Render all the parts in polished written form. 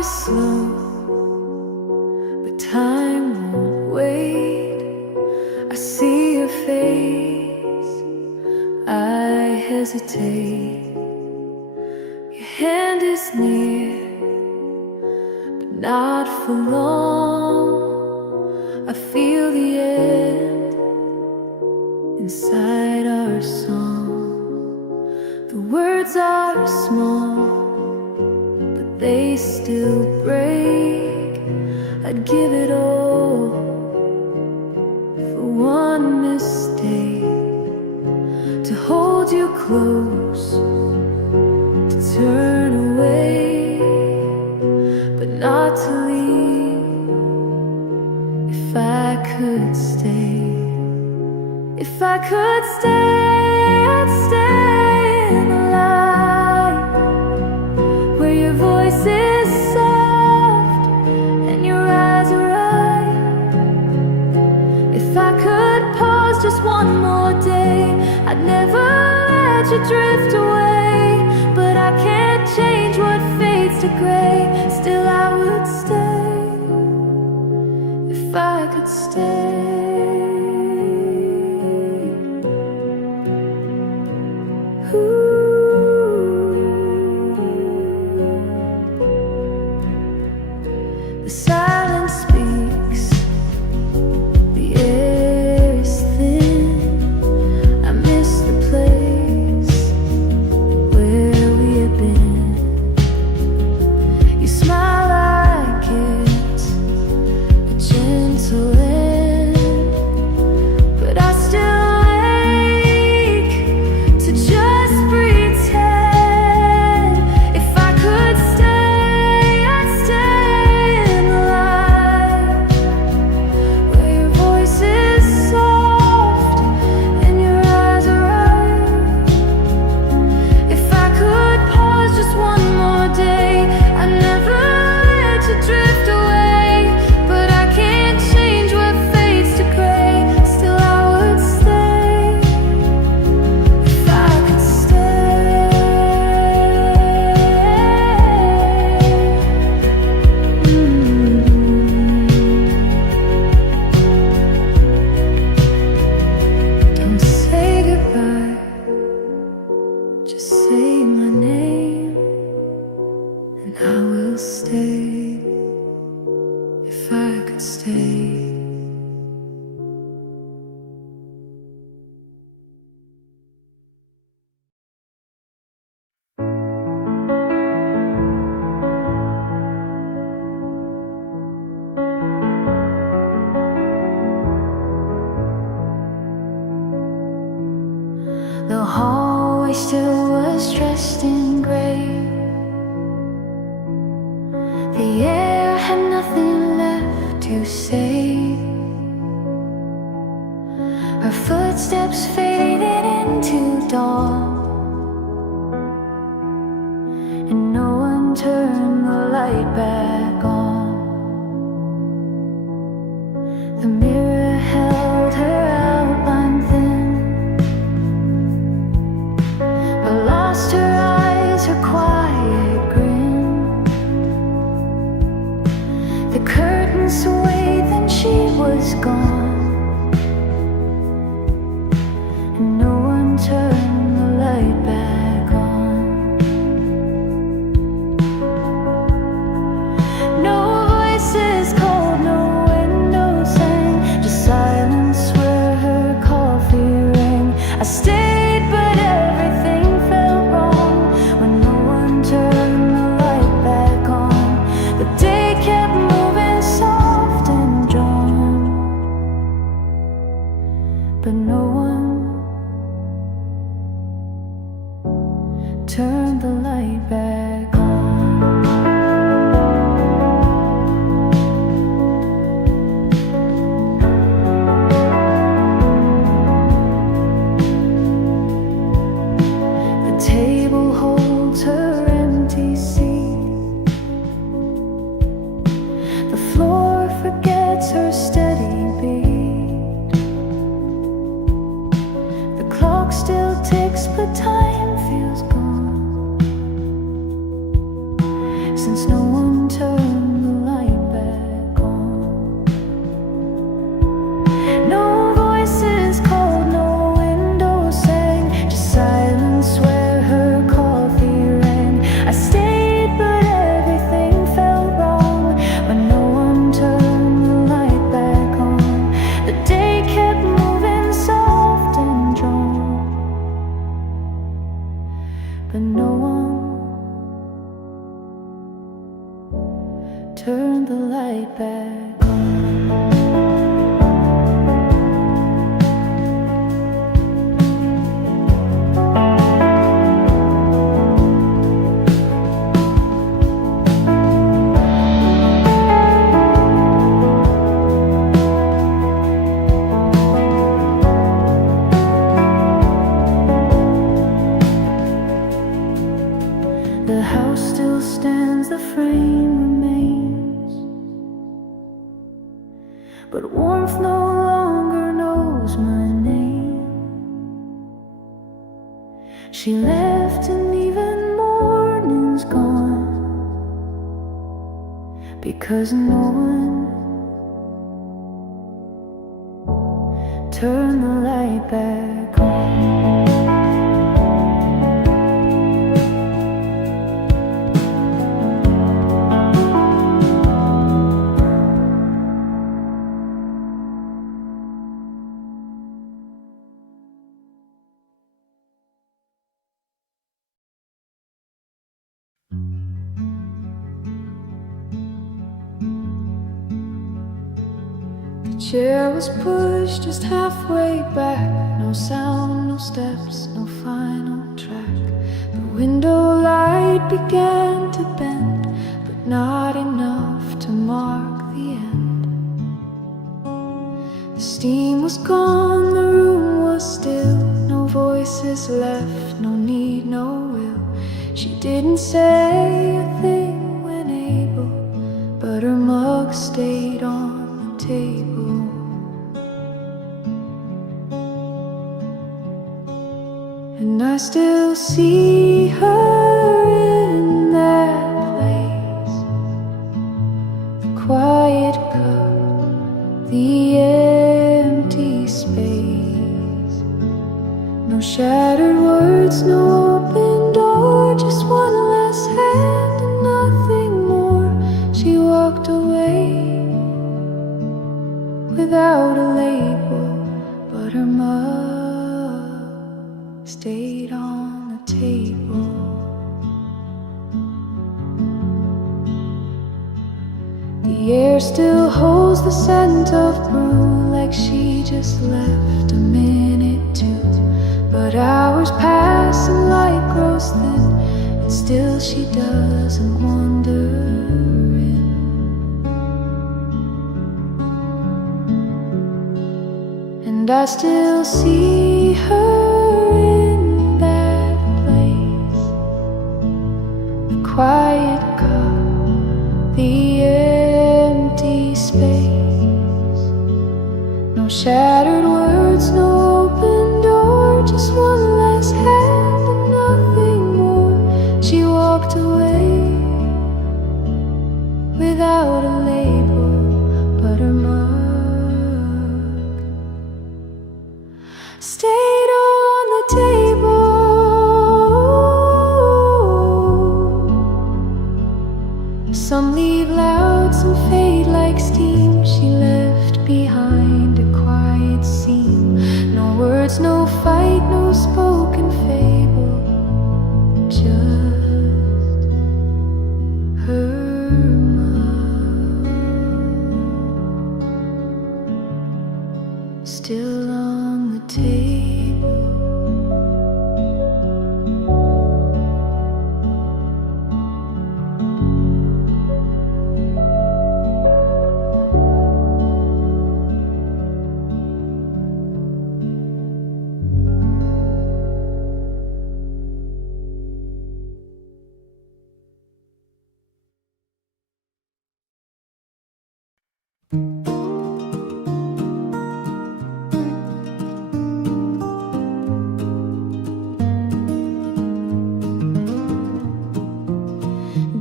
is slow, but time won't wait. I see your face, I hesitate. Your hand is near, but not for long. I feel the end inside our song. The words are small, but they still break. I'd give it all for one mistake, to hold you close, to turn away, but not to leave. If I could stay, if I could stay, I'd stay in the light where your voice is soft and your eyes are right. If I could pause just one more day, I'd never let you drift away. But I can't change what fades to gray. Still I would stay if I could stay. The silence speaks, the air is thin. I miss the place where we had been. You smile like it's a gentle end, but I still ache to just pretend. If I could stay, I'd stay in the light where your voice is soft and your eyes are right. If I could pause just one more day, I'd never let you drift away. But I can't change what fades to gray. Still I would stay if I could stay. Don't say goodbye, just say my name, and I will stay if I could stay. The hallway still was dressed in gray. The air had nothing left to say. Her footsteps faded into dawn, and no one turned the light back on. The mirror held her outline thin, but lost her eyes, her quiet grin. The curtains swayed, then she was gone, and no one turned the light back on. No voices called, no windows sang, just silence where her coffee rang. I stayed, but everything felt wrong when no one turned the light back on. The day kept moving soft and drawn, but no one turned the light back on. The table holds her empty seat. The floor forgets her steady beat. The clock still ticks, but time feels gone, since no one turned light back on. The house still stands, the frame remains, but warmth no longer knows my name. She left and even morning's gone, because no one turned the light back on. The chair was pushed just halfway back. No sound, no steps, no final track. The window light began to bend, but not enough to mark the end. The steam was gone, the room was still. No voices left, no need, no will. She didn't say a thing when able, but her mug stayed on the table. And I still see her in that place, the quiet cup, the empty space. No shattered words, no open door, just one last hand and nothing more. She walked away without a label, but her mug stayed on the table. The air still holds the scent of brew, like she just left a minute too. But hours pass and light grows thin, and still she doesn't wander in. And I still see her in that place, the quiet cup, the empty space. No shattered words, no open door, just one last hand and nothing more. She walked away without a label, but her mug stayed on the table. Some leave loud, some fade like steam. She left behind a quiet scene. No words, no fight, no spoken fable, just her mug still on the table.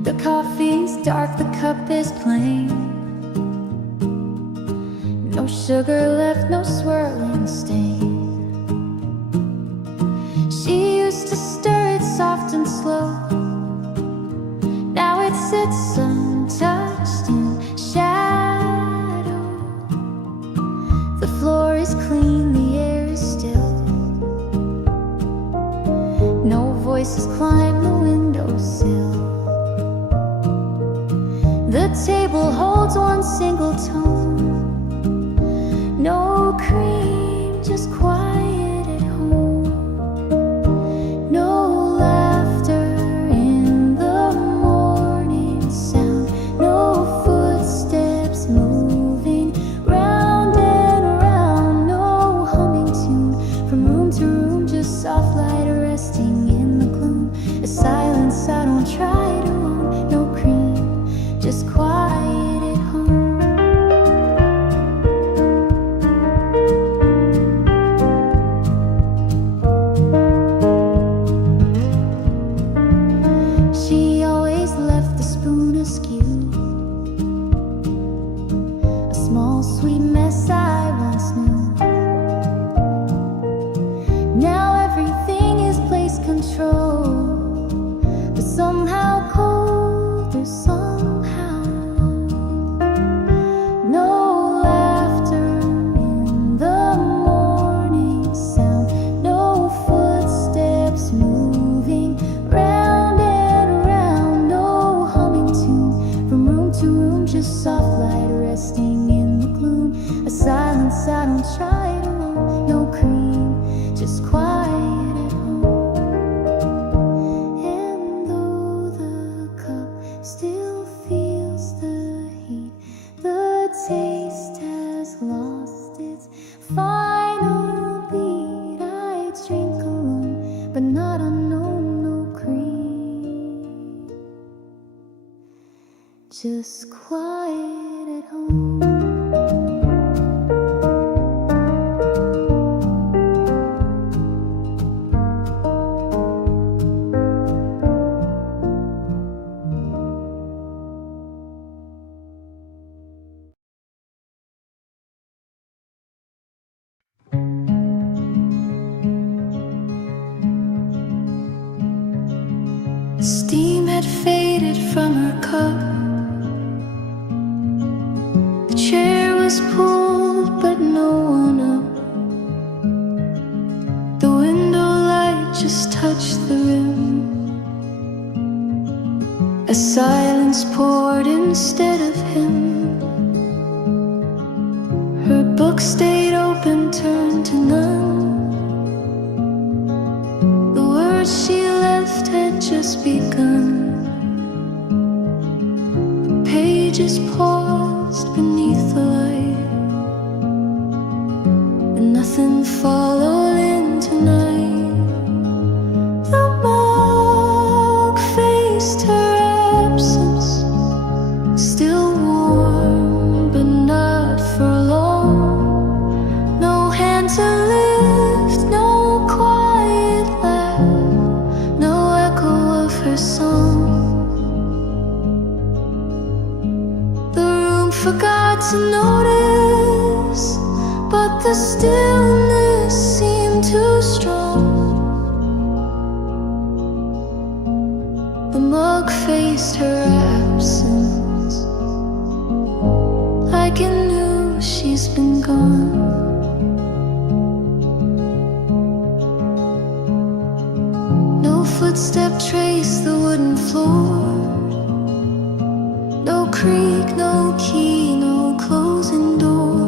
The coffee's dark, the cup is plain. No sugar left, no swirling stain. She used to stir it soft and slow. Now it sits untouched in shadow. The floor is clean, the air is still. No voices climb the windowsill. The table holds one small sweet mess I once knew. Now everything is place control, but somehow colder, somehow no laughter in the morning sound, no footsteps moving round and round, no humming tune from room to room, just soft light resting in the gloom, a silence I don't try to roam, no cream, just quiet at home. And though the cup still feels the heat, the taste has lost its final beat. I drink alone, but not unknown, no cream, just quiet at home. Steam had faded from her cup. The chair was pulled, but no one up. The window light just touched the rim. A silence poured instead of him. Her book stayed open, turned to none. The words she left had just begun. Pages paused beneath the light, and nothing followed in tonight. The mug faced her absence, still warm, but not for long. No hand to lift, no quiet laugh, no echo of her song. The room forgot to notice, but the stillness seemed too strong. The mug faced her absence, like it knew she's been gone. No footstep traced the wooden floor, no creak, no key, no closing door,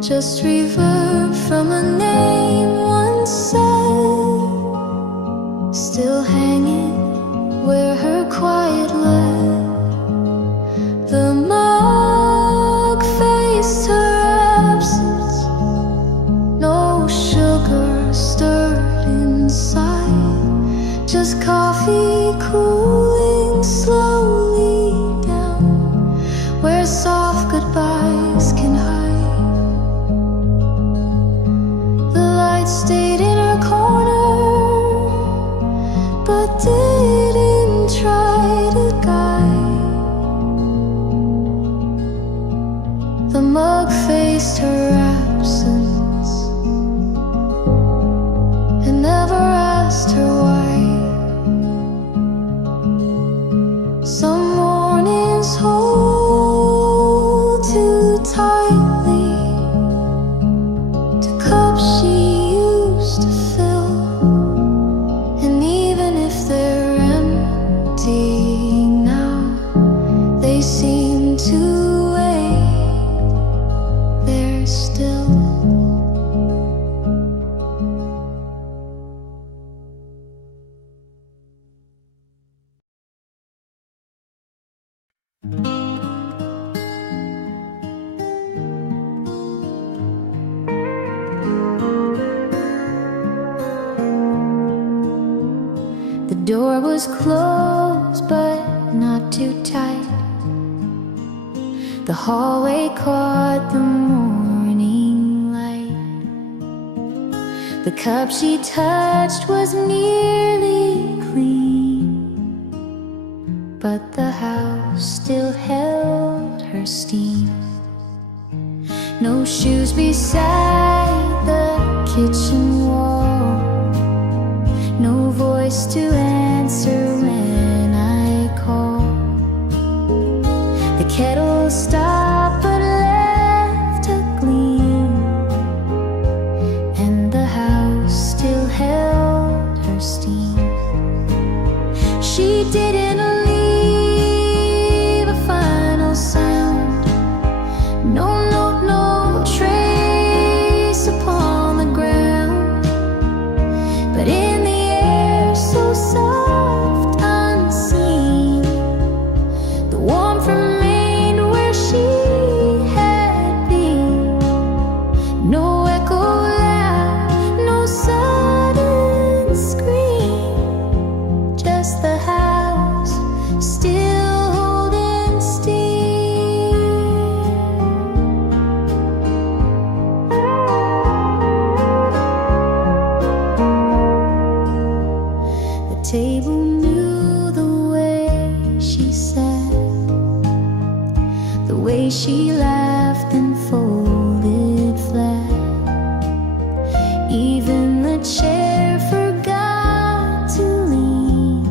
just reverb from a name once said, still hanging where her quiet led. The mug faced her absence, no sugar stirred inside, just coffee cooling slowly down, where soft goodbyes can hide. The light stayed in her corner, but didn't try to guide. The mug faced her absence and never asked her why. Some mornings hold too tightly to cups she used to fill, and even if they're empty now, they seem to wait there still. The door was closed, but not too tight. The hallway caught the morning light. The cup she touched was nearly clean, but the house still held her steam. No shoes beside the kitchen wall. No voice to answer when I call. The kettle stopped but left a gleam, and the house still held her steam. She didn't leave a final sound. No note, no trace upon the ground. But in the air so soft, unseen, the warmth remained where she had been. No echo loud, no sudden scream, just the house still holding steam. The table knew the way she sat, the way she laughed and folded flat. Even the chair forgot to lean,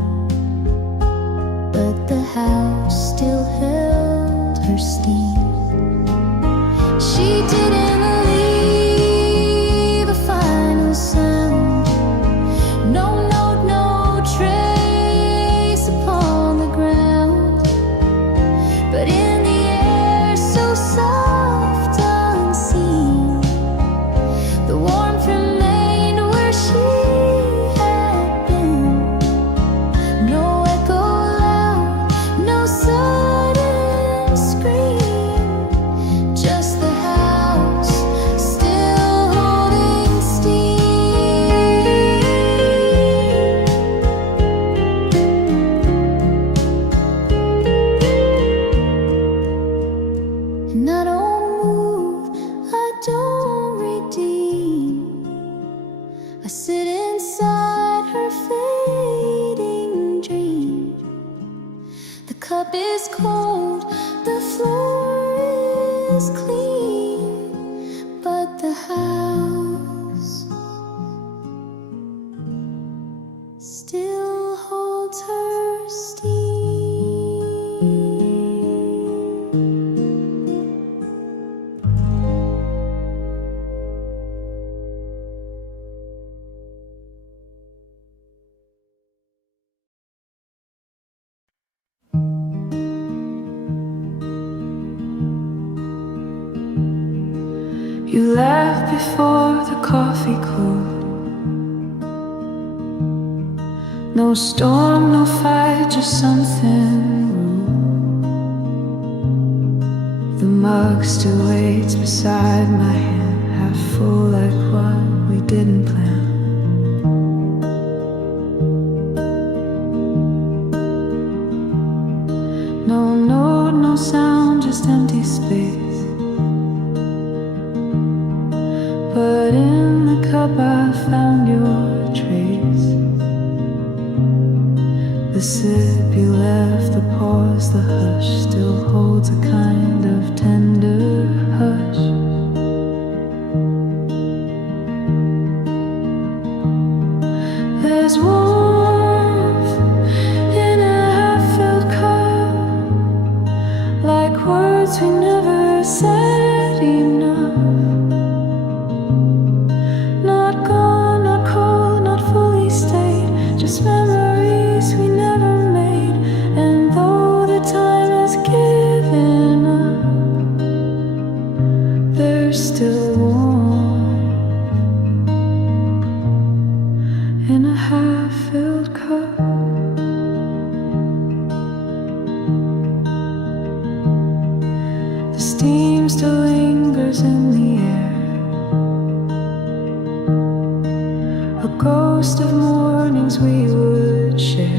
but the house still held her steam. She didn't leave a final sound. No note, no trace upon the ground. But in the air so soft, unseen, the warmth remained where she had been. No echo loud, no sudden scream, just the house still holding steam. And I don't move, I don't redeem. I sit inside her fading dream. The cup is cold, the floor is clean, but the house still holds her steam. You left before the coffee cooled. No storm, no fight, just something rude. The mug still waits beside my hand, half full like what we didn't plan. No note, no sound, just empty space. But in the cup I found your trace. The sip you left, the pause, the hush still holds a kind of tender hush. There's warmth in a half-filled cup, like words we never said enough. Not gone, not cold, not fully stayed, just memories we never made. And though the time has given up, they're still warm in a half-filled cup. The steam still lingers in the air, a ghost of mornings we would share.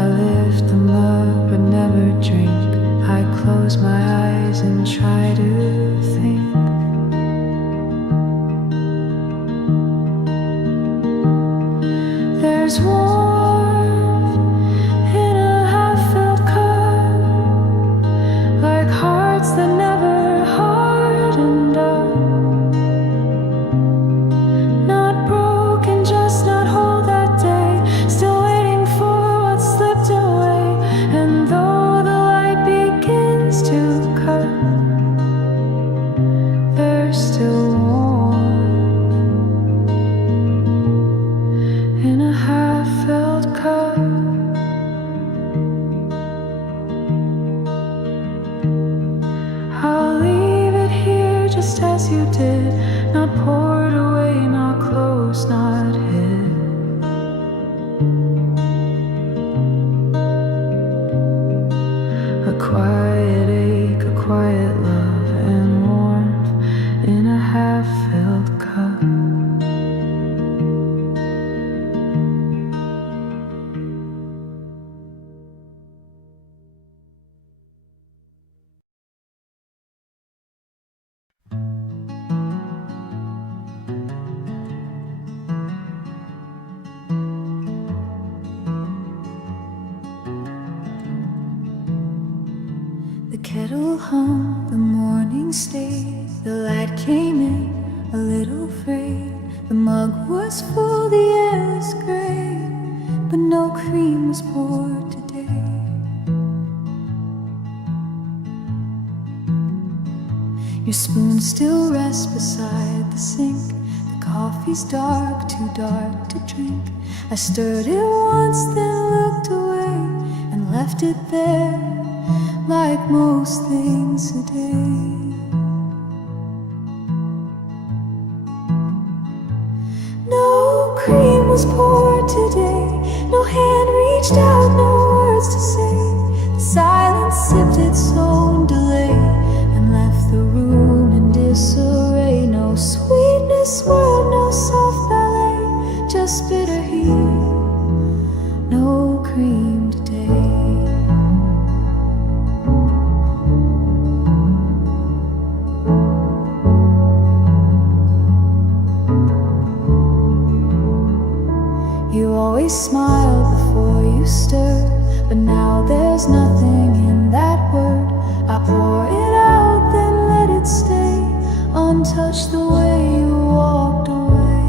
I lift the mug but never drink. I close my eyes and try to think. There's warmth in a half-filled cup, like hearts that you did, not poured away, not closed, not hid. A quiet ache, a quiet love and warmth in a half-filled cup. The kettle hummed, the morning stayed, the light came in, a little frayed. The mug was full, the air was gray, but no cream was poured today. Your spoon still rests beside the sink. The coffee's dark, too dark to drink. I stirred it once, then looked away and left it there, like most things a day. No cream was poured today, no hand reached out, no words to say. The silence sipped its own delay and left the room in disarray. No sweetness swirled, no soft ballet, just bitter heat, no cream today. You always smiled before you stirred, but now there's nothing in that word. I pour it out, then let it stay untouched the way you walked away.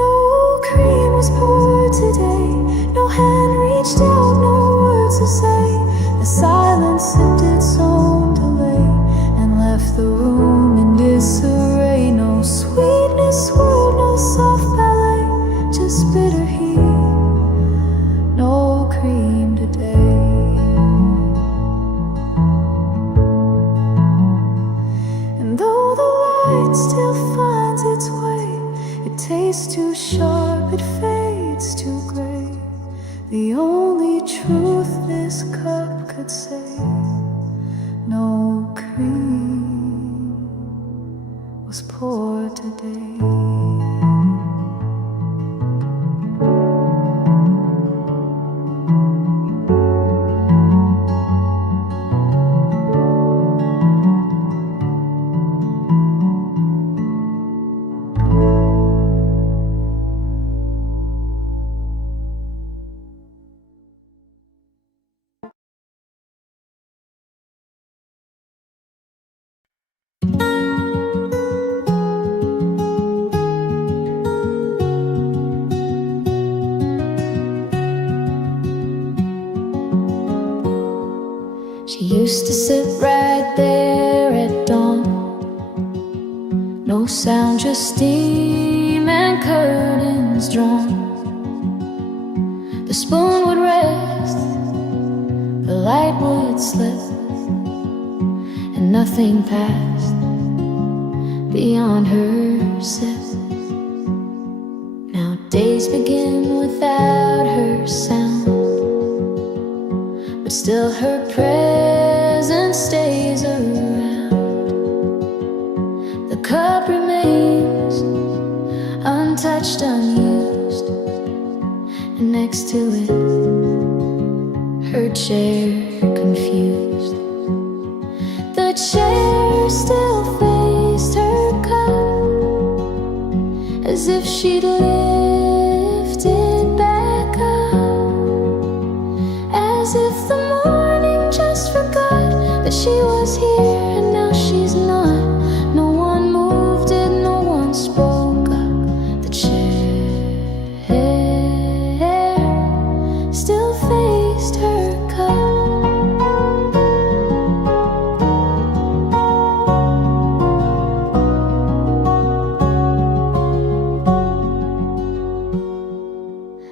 No cream was poured today, no hand reached out, no words to say. The silence sipped its own delay and left the room in disarray. No sweetness swirled, no soft ballet, just bitter heat, no cream today. And though the light still finds its way, it tastes too sharp, it fades too gray. The only truth this cup could say, no cream was poured today. She used to sit right there at dawn. No sound, just steam and curtains drawn. The spoon would rest, the light would slip, and nothing passed beyond her sip. Now days begin without her sound, but still her presence stays around. The cup remains untouched, unused, and next to it, her chair confused. The chair still faced her cup, as if she'd lifted back up, as if the morning just forgot that she was here, and now she's not. No one moved it, no one spoke up. The chair still faced her cup.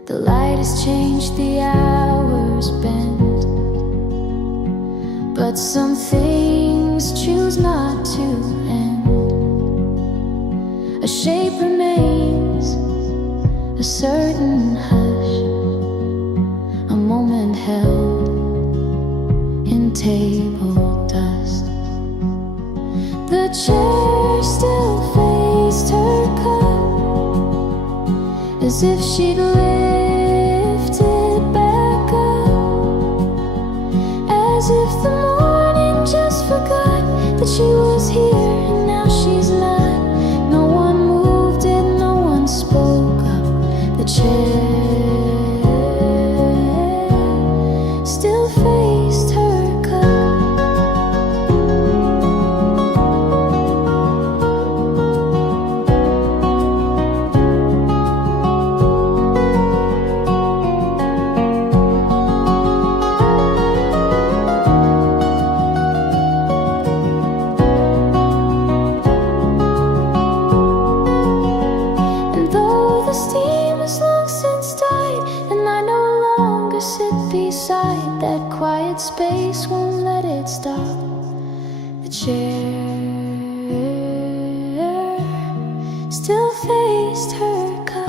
The light has changed, the hours bend, but some things choose not to end. A shape remains, a certain hush, a moment held in table dust. The chair still faced her cup, as if she'd lift it back up, as if the morning just forgot that she was here and now she's not. No one moved it, no one spoke up. The chair still faced her cup. And though the steam has long since died, and I no longer sit beside that quiet space, won't let it stop. The chair still faced her cup.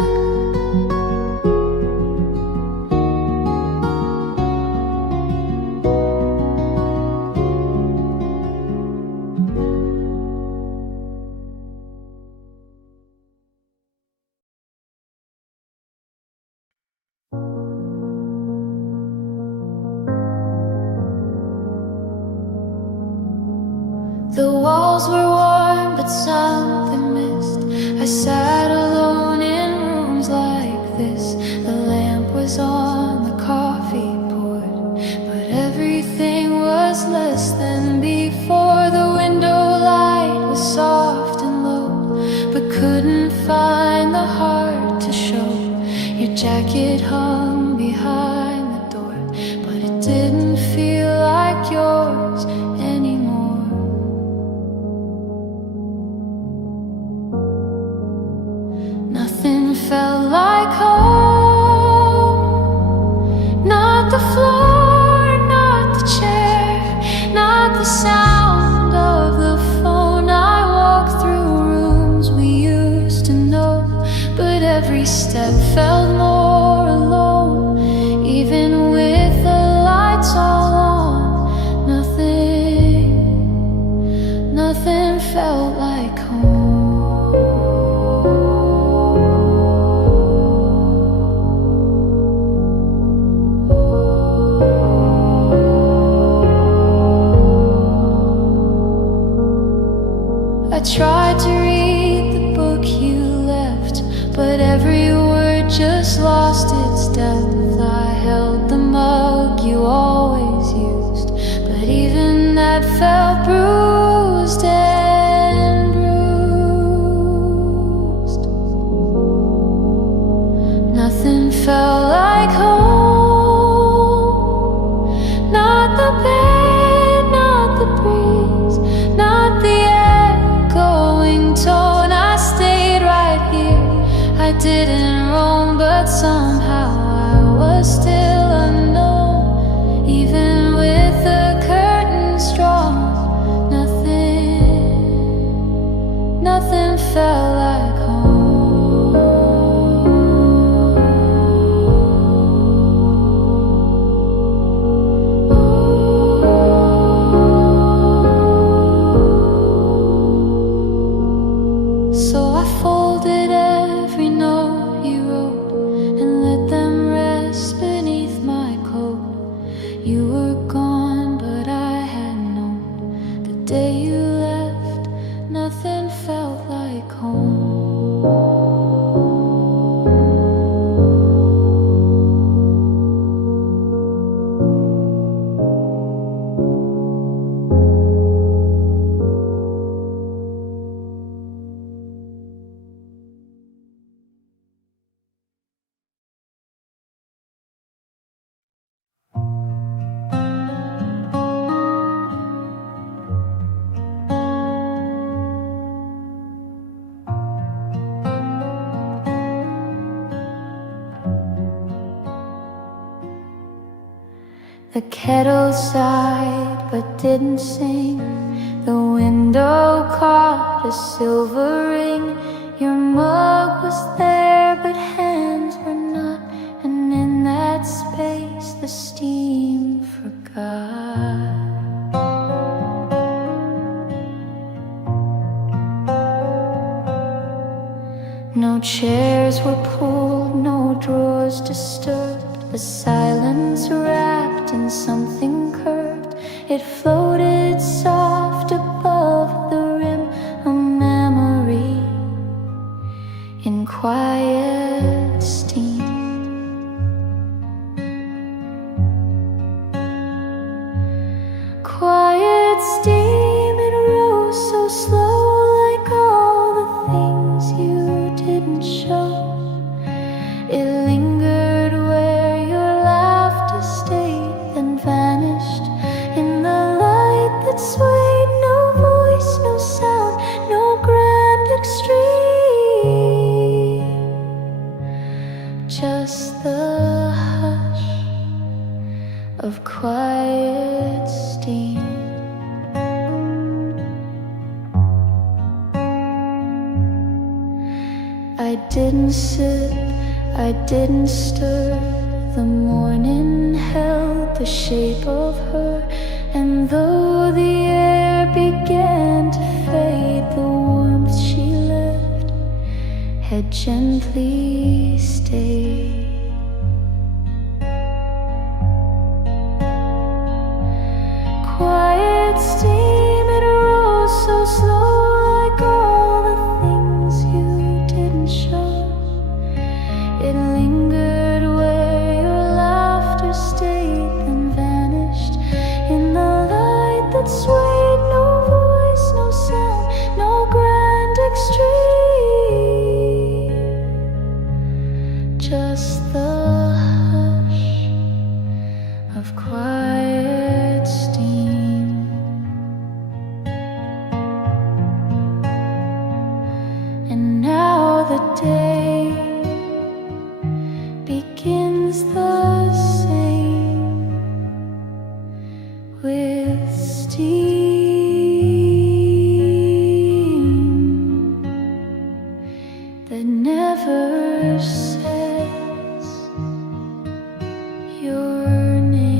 The walls were warm, but something missed. I sat alone in rooms like this. The lamp was on, the coffee poured, but everything was less than before. The window light was soft and low, but couldn't find the heart to show. Your jacket hung behind the door, but it didn't feel like yours anymore. Nothing felt like home. Not the floor, not the chair, not the sound of the phone. I walked through rooms we used to know, but every step felt more alone. The kettle sighed but didn't sing. The window caught a silver ring. Your mug was there but hands were not, and in that space the steam forgot. No chairs were pulled, no drawers disturbed. A silence wrapped in something curved. It floated soft above the rim, a memory in quiet steam. Quiet steam, it rose so slow, like all the things you didn't show. It lingered where your laughter stayed, then vanished in the light that swayed. No voice, no sound, no grand extreme, just the hush of quiet steam. I didn't sit, I didn't stir. The morning held the shape of her, and though the air began to fade, the warmth she left had gently stayed. Quiet steam, it rose so slow, like all the things you didn't show. It lingered where your laughter stayed, then vanished in the light that swayed. No voice, no sound, no grand extreme, just the hush of quiet steam. And now the day begins the same, with steam that never says your name.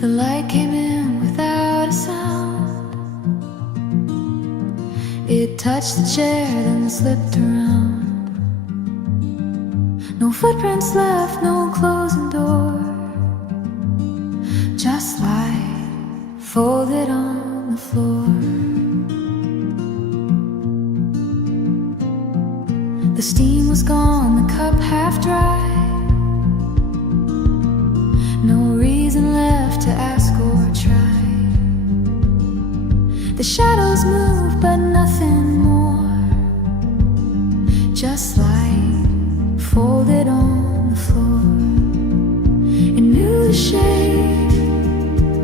The light came in without a sound. It touched the chair, then slipped around. No footprints left, no closing door, just light folded on the floor. The steam was gone, the cup half dry. No reason left to ask or try. The shadows moved, but nothing more, just light folded on the floor. It knew the shape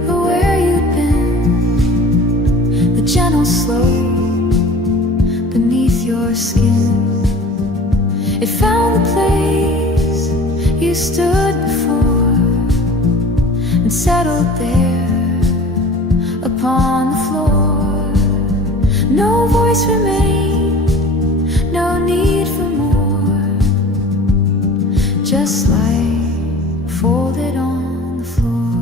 of where you'd been, the gentle slope beneath your skin. It found the place you stood before and settled there upon the floor. No voice remained, no need for more, just light folded on the floor.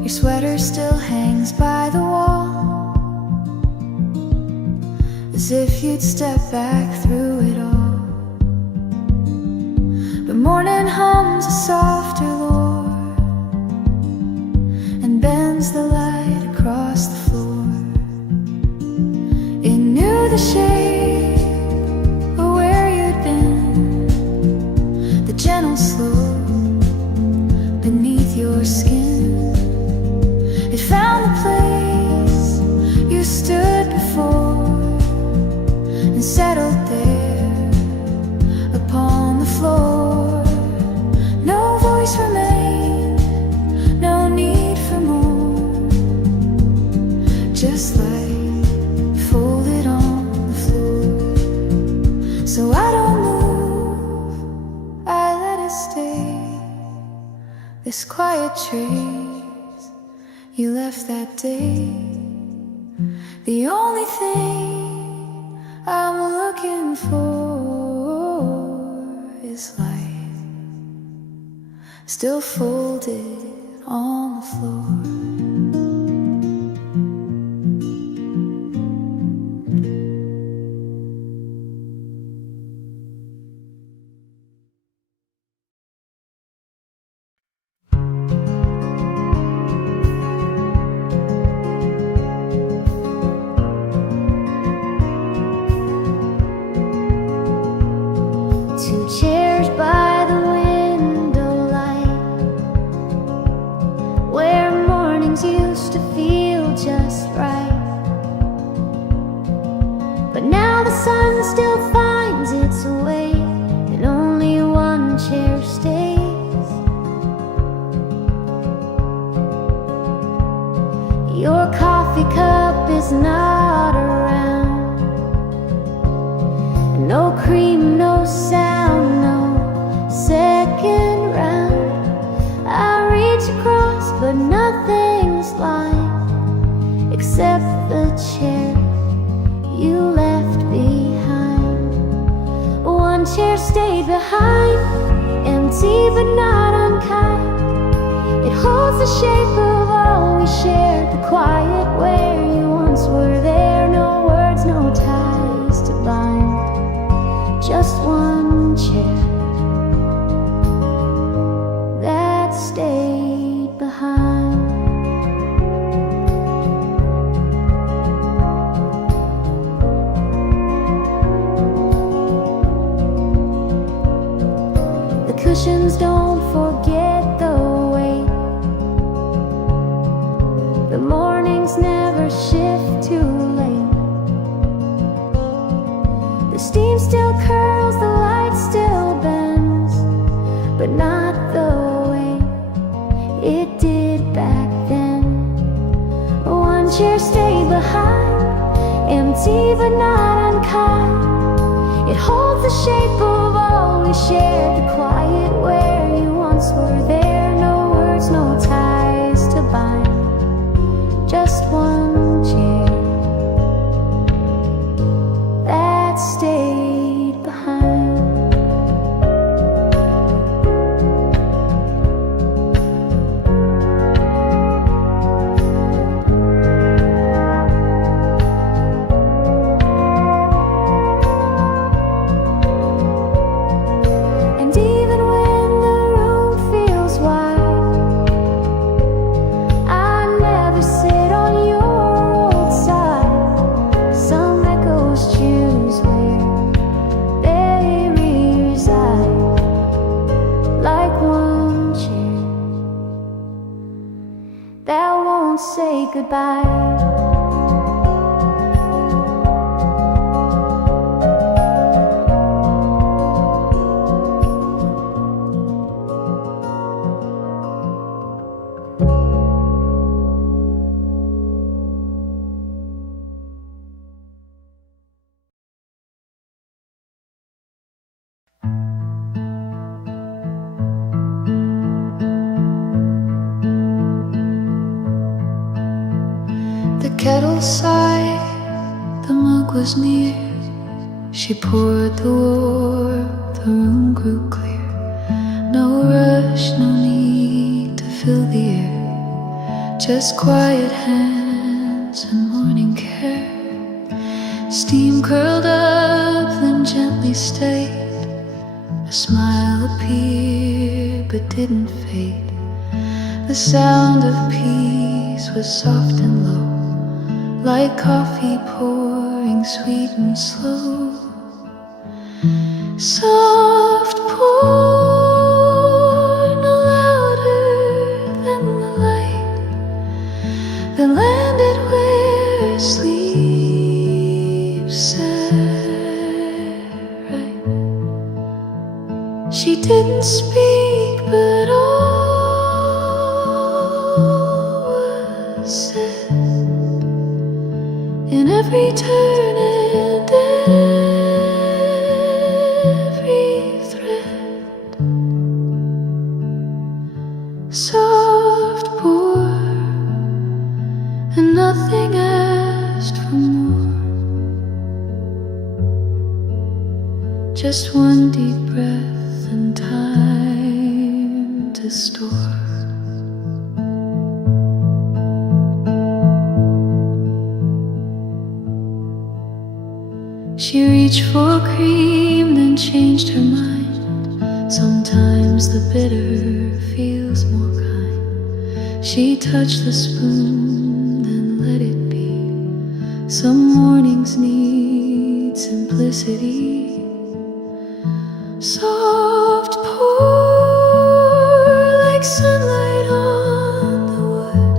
Your sweater still hangs by the wall, as if you'd step back through it all. The morning hums a softer lore and bends the light across across the floor. It knew the shape of where you'd been, the gentle slope beneath your skin. It found the place you stood before and settled there upon the floor. No voice remained, no need for more, just like folded on the floor. So I don't move, I let it stay, this quiet trace you left that day. The only thing I'm looking for is life, still folded on the floor. Two chairs by the window light, where mornings used to feel just right. But now the sun still finds its way, and only one chair stays. Your coffee cup is not around, no cream, no sound, no second round. I reach across, but nothing's lying except the chair you left behind. One chair stayed behind, empty but not unkind. It holds the shape of all we shared, the quiet where you once were there. No words, no ties to bind, just one chair that stayed behind. The cushions don't forget the weight, the mornings never shift too late. The steam still curls, the light still bends, but not the way it did back then. One chair stayed behind, empty but not unkind. It holds the shape of all we shared, the quiet where you once were there. No words, no ties to bind, just one chair that stayed behind. And even when the room feels wide, I never sit on your old side. Some echoes choose where they reside, like one chair that won't say goodbye. The kettle sighed, the mug was near. She poured the warmth, the room grew clear. No rush, no need to fill the air, just quiet hands and morning care. Steam curled up, then gently stayed. A smile appeared but didn't fade. The sound of peace was soft and low, like coffee pouring sweet and slow. Soft pour, no louder than the light that landed where sleep sat right. She didn't speak, but all was said in every turn and every thread. Soft pour, and nothing asked for more. Just one deep breath and time to store. She reached for cream, then changed her mind. Sometimes the bitter feels more kind. She touched the spoon, then let it be. Some mornings need simplicity. Soft pour, like sunlight on the wood.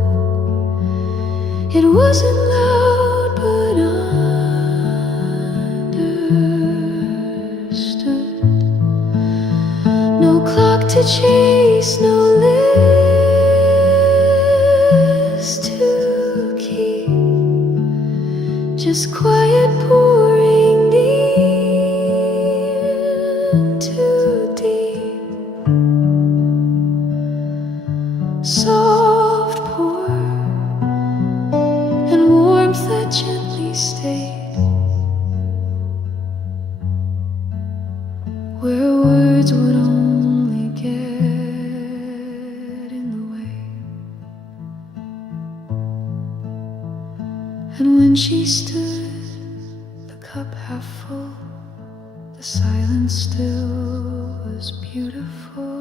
It wasn't loud, but understood. No clock to chase, no list to keep. Just quiet pouring deep, too deep. Soft pour, and warmth that gently stayed where words would only get in the way. And when she stood, the cup half full, the silence still was beautiful.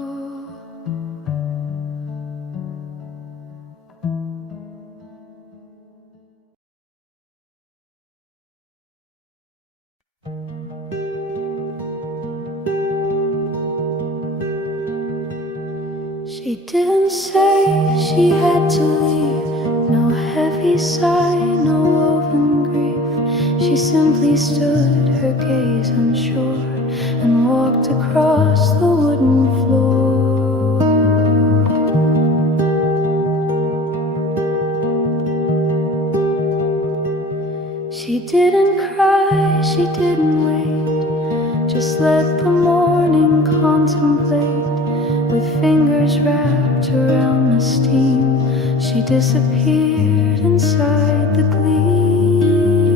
She didn't say she had to leave, no heavy sigh, no woven grief. She simply stood, her gaze unsure, and walked across the wooden floor. She didn't cry, she didn't wait, just let the morning contemplate. With fingers wrapped around the steam, she disappeared inside the gleam.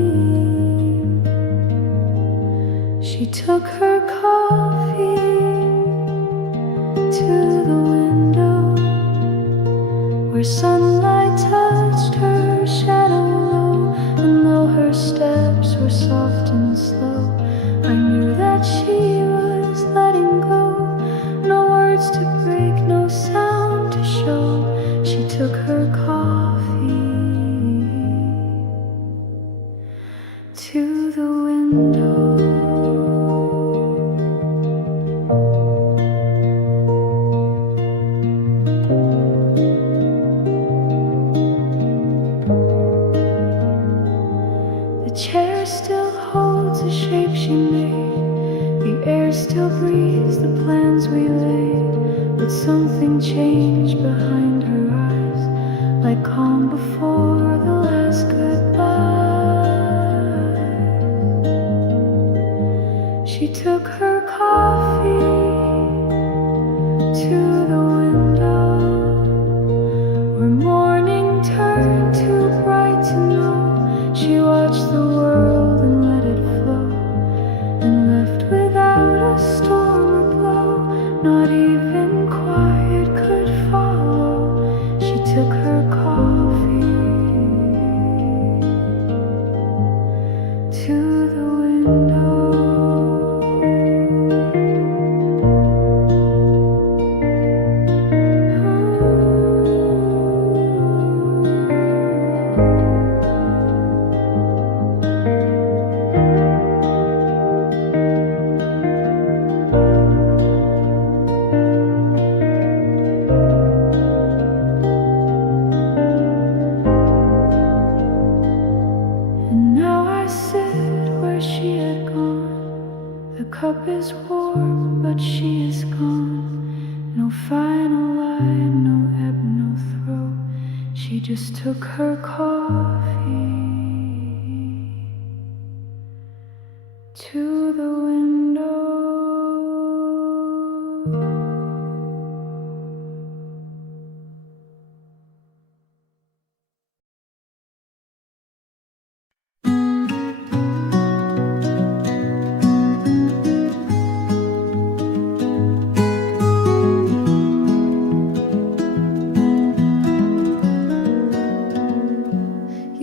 She took her coffee to the window where sunlight touched her shadow low. And though her steps were soft and slow, I knew that she was letting go. No words to break, no sound to show. She took her coffee to the window. The chair still holds the shape she made. The air still breathes the plans we laid. But something changed behind her eyes, like calm before the last goodbye. She took her coffee to the window where morning turned too bright to know. She watched the world and let it flow, and left without a storm or blow. Not even quiet could follow. She took her coffee to the window. She just took her coffee to the window.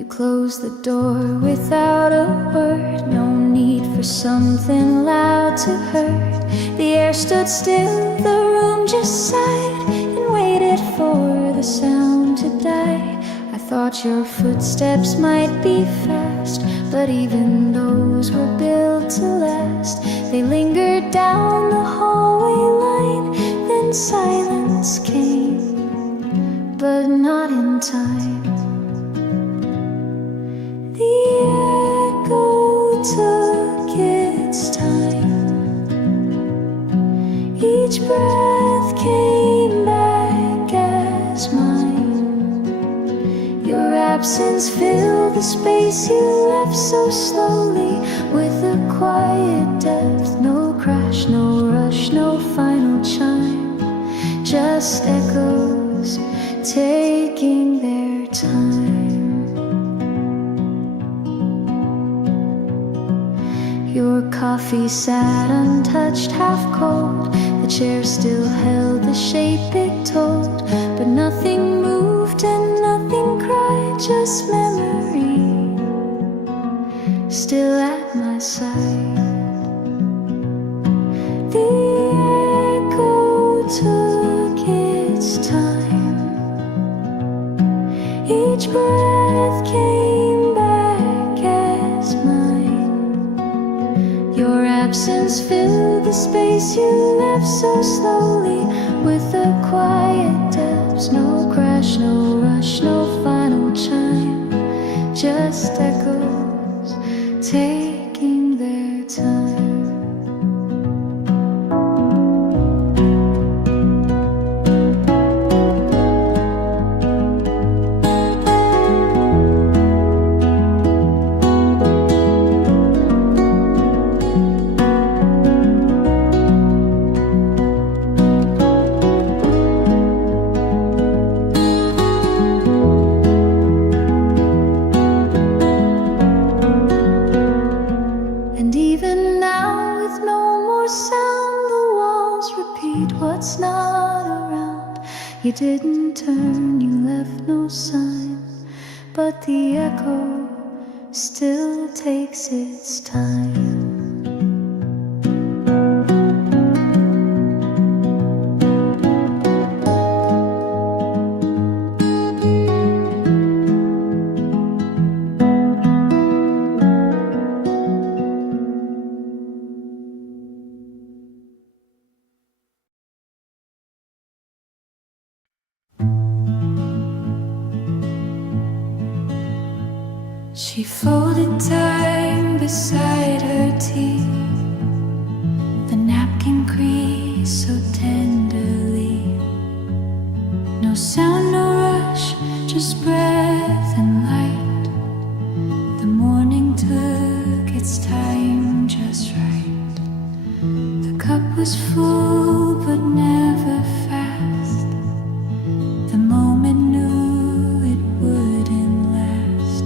Close the door without a word. No need for something loud to hurt. The air stood still, the room just sighed and waited for the sound to die. I thought your footsteps might be fast, but even those were built to last. They lingered down the hallway line, then silence came, but not in time. The echo took its time. Each breath came back as mine. Your absence filled the space you left so slowly, with a quiet depth. No crash, no rush, no final chime, just echoes taking their time. Your coffee sat untouched, half cold. The chair still held the shape it told, but nothing moved and nothing cried, just memory still at my side. The echo took its time. Each breath came back as mine. Your absence filled the space you left so slowly, with a quiet depths. No crash, no rush, no final chime, just echoes taking their time. What's not around. You didn't turn, you left no sign, but the echo still takes its time. She folded time beside her tea, the napkin creased so tenderly. No sound, no rush, just breath and light. The morning took its time just right. The cup was full but never fast. The moment knew it wouldn't last.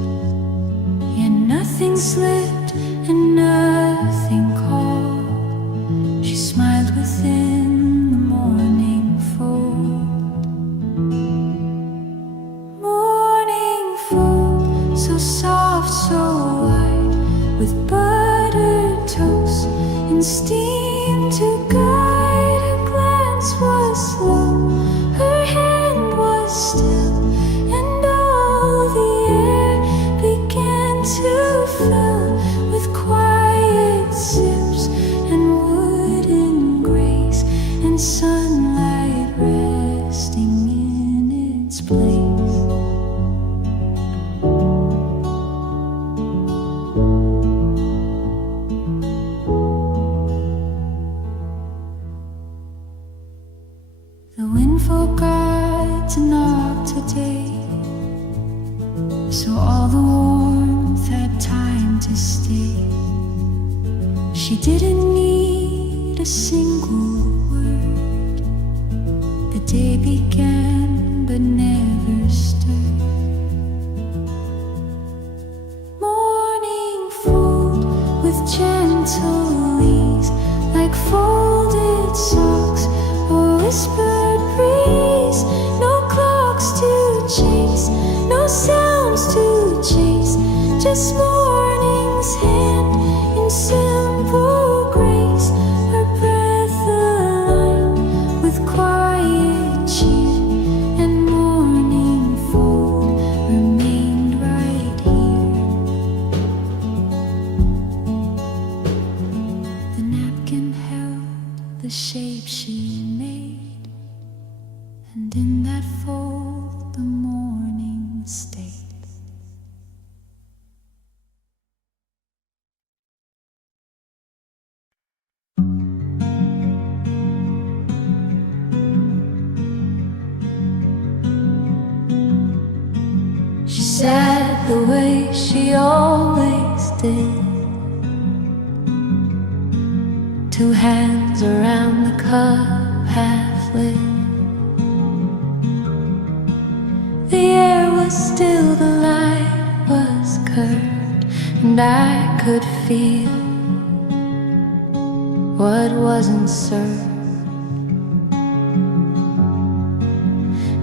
Nothing slipped and nothing called. She smiled within the morning fold. Morning fold, so soft, so white, with buttered toast and steam to guide. Her glance was slow, her hand was still, and all the air began to fill with quiet sips and wooden grace and sunlight resting in its place. so all the warmth had time to stay. She didn't need a single word. The day began but never stirred. Morning fold with gentle ease, like folded socks or whispered breeze. No clocks to chase, no sounds to chase, just morning's hand in simple grace. Her breath aligned with quiet cheer, and morning fold remained right here. The napkin held the shape she made, and in that fold the morning stayed. She sat the way she always did, two hands around the cup half lit. The air was still, the light was curved, and I could feel what wasn't served.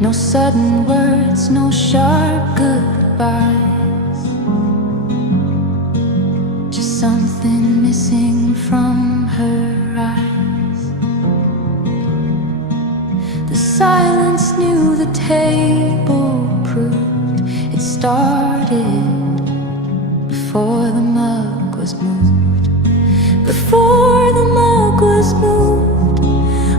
No sudden words, no sharp goodbyes, just something missing from her eyes. The silence knew, the table proved it started before the mug was moved. Before the mug was moved,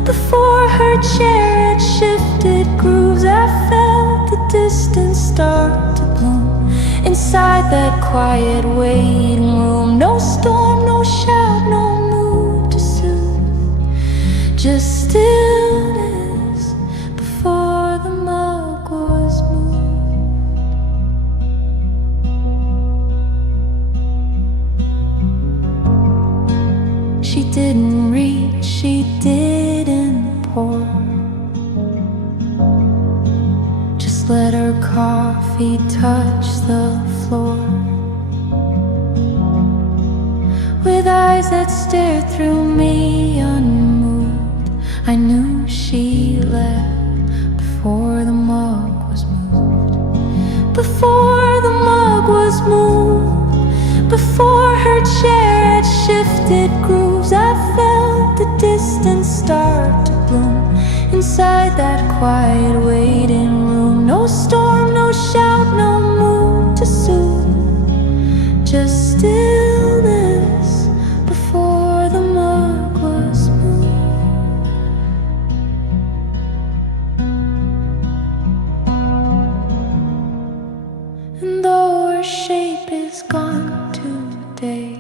before her chair had shifted grooves, I felt the distance start to bloom inside that quiet waiting room. No storm, no shout, no move to soothe, just stillness before the mug was moved. She didn't reach, she didn't pour, just let her coffee touch the floor. With eyes that stared through me unmoved, I knew she left before the mug was moved. Before the mug was moved, before her chair had shifted grooves, I felt the distance start to bloom inside that quiet waiting room. No storm, no shout, no move to soothe, just stillness before the mug was moved. And though her shape is gone today,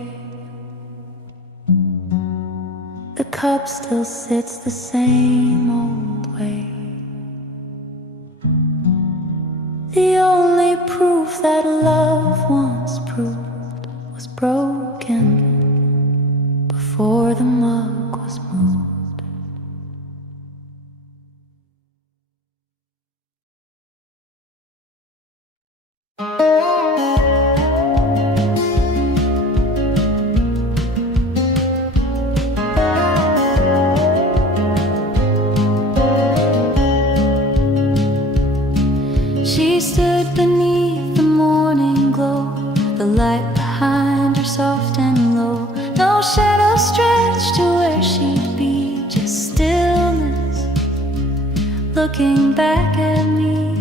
the cup still sits the same old way. The only proof that love once proved was broken before the mug was moved. She stood beneath the morning glow, the light behind her soft and low. No shadow stretched to where she'd be, just stillness looking back at me.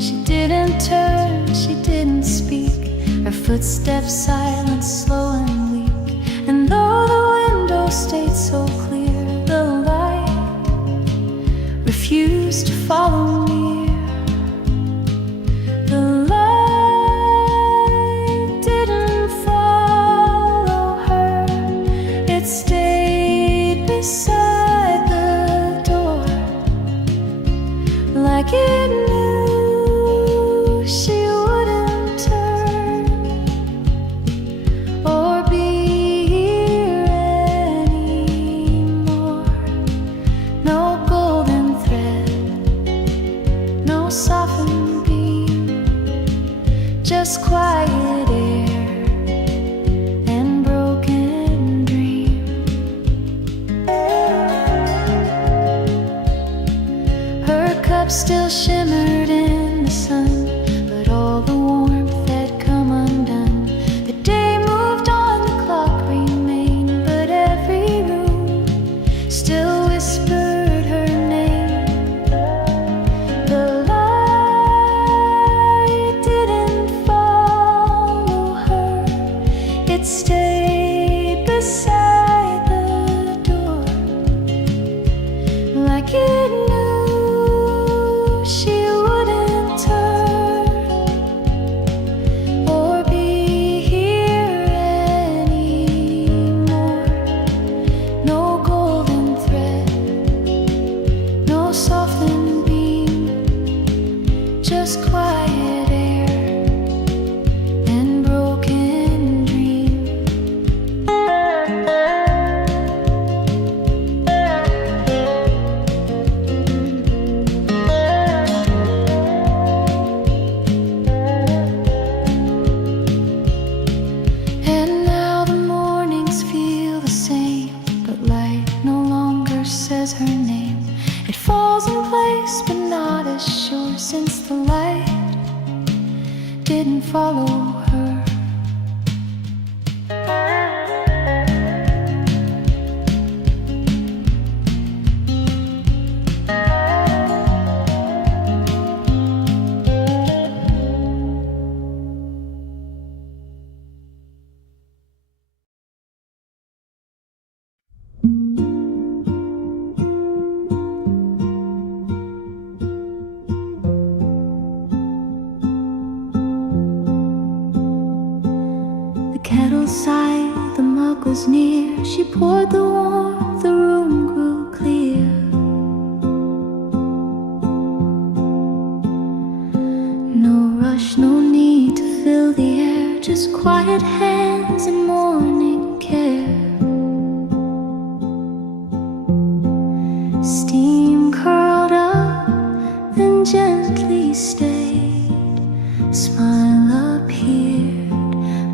She didn't turn, she didn't speak, her footsteps silent, slow and weak. And though the window stayed so clear, the light refused to follow me. Like it knew just quiet air and broken dream. Her cup still shimmered in the sun, but all the warmth had come undone. The day moved on, the clock remained, but every room still whispered her name. The light didn't follow her, it stayed beside the door, like it knew she wouldn't turn or be here anymore. No golden thread, no softened beam, just quiet air and broken dream. And now the mornings feel the same, but light no longer says her name. It falls in place, but not as sure, since the light didn't follow her. The kettle sighed, the mug was near. She poured the warmth, the room grew clear. No rush, no need to fill the air, just quiet hands and morning care. Steam curled up, then gently stayed. Smile appeared,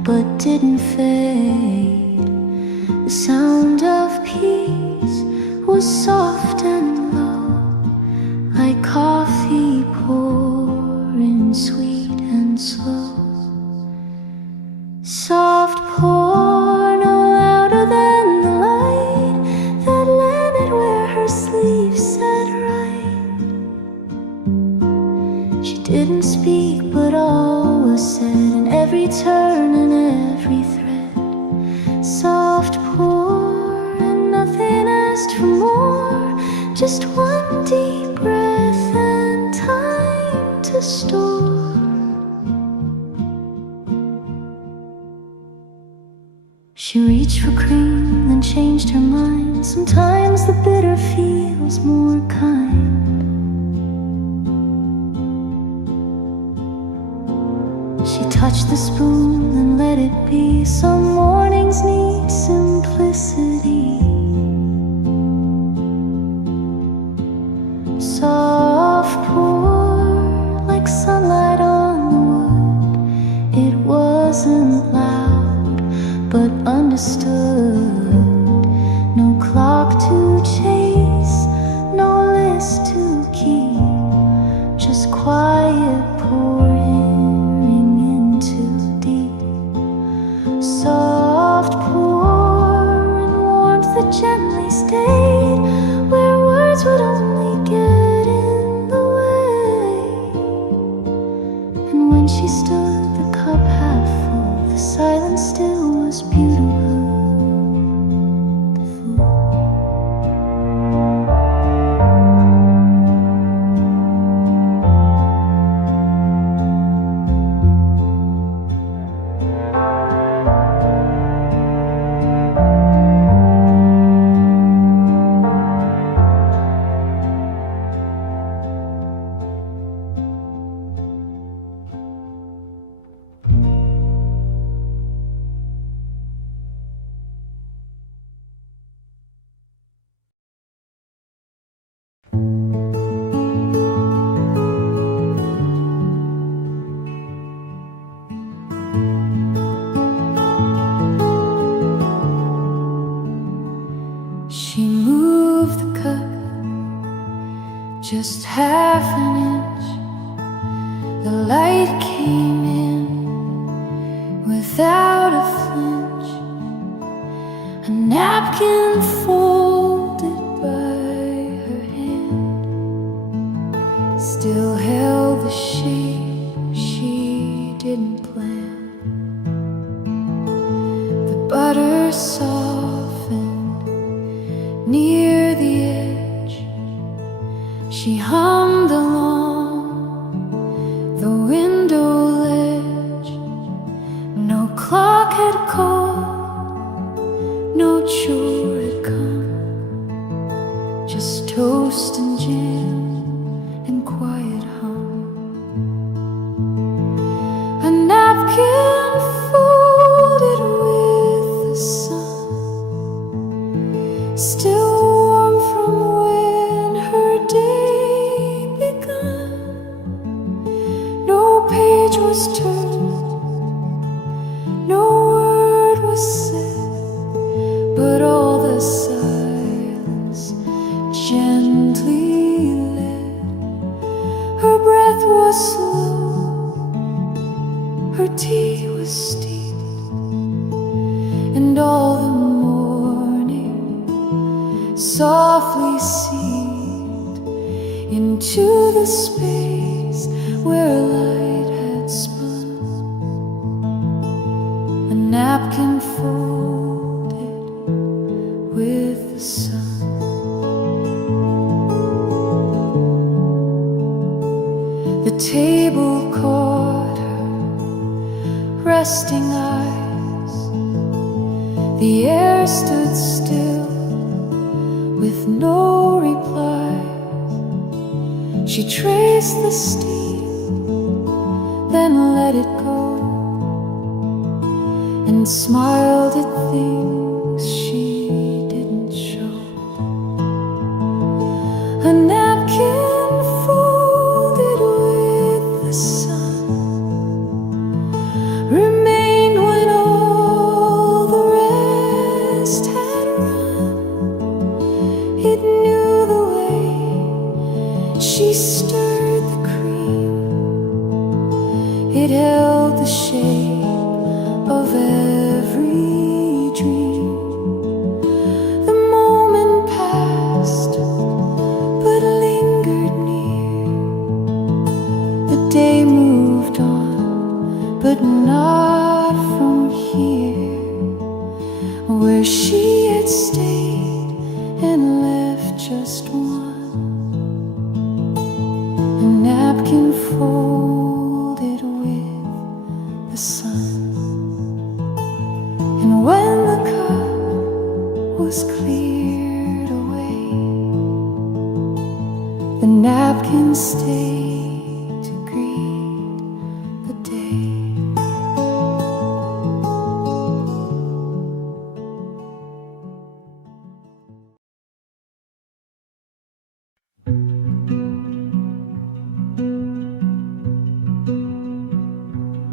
but didn't fade. The sound of peace was soft and low, like coffee pouring sweet and slow. Soft pour, no louder than the light that landed where her sleeve sat right. She didn't speak, but all was said in every turn and every thread. Soft pour, and nothing asked for more, just one deep breath and time to store. She reached for cream, then changed her mind. Sometimes the bitter feels more kind. She touched the spoon, then let it be. Some mornings need simplicity. Soft pour, like sunlight on the wood. It wasn't loud, but understood. No clock to chase, no list to keep, just quiet pouring into deep. Soft pour and warmth that gently stayed where words would only get in the way. And when she stood, the cup half full, the silence still was beautiful. just half an inch. The light came in without a flinch. A napkin folded by her hand still held the shape she didn't plan. The butter softened near the edge. She hummed along the window ledge. No clock had called, no chore had come, just toast and jam and quiet hum. A napkin folded with the sun, still warm from when her day begun. No page was turned, no word was said, but all the silence gently led. Her breath was slow, her tea was steeped, and all the morning softly seeped into the space where light had spun. A napkin folded with the sun. The table caught her resting eyes. The air stood still with no reply. She traced the steam, then let it go, and smiled at things she didn't show. A napkin folded with the sun remained when all the rest had run. It knew the way she stirred the cream. It held the shape of every dream. The moment passed, but lingered near. The day moved on, but not from here, where she had stayed and left just one. A napkin folded with the sun. And when the cup was cleared away, the napkin stayed to greet the day.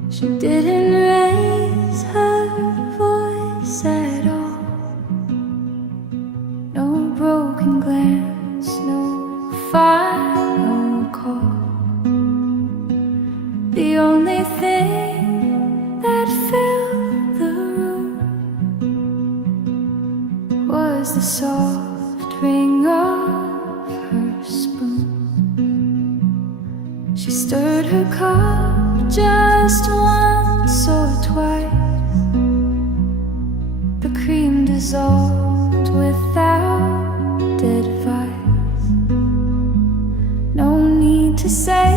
She didn't raise her voice at all. No broken glass, no final call. The only thing that filled the room was the soft ring of her spoon. She stirred her cup just once or twice. The cream dissolved without advice. No need to say,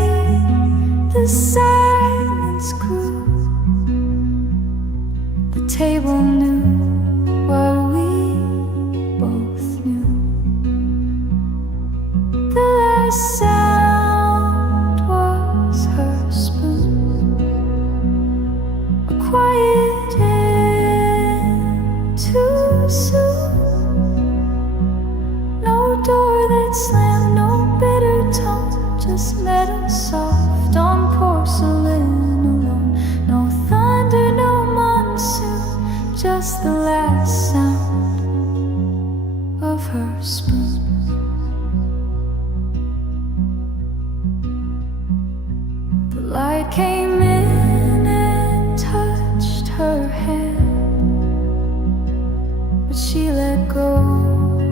the silence grew. The table knew what we both knew. The last sound was her spoon. A quiet end too soon. No door that slammed, no bitter tone, just metal soft on porcelain. came in and touched her hand, but she let go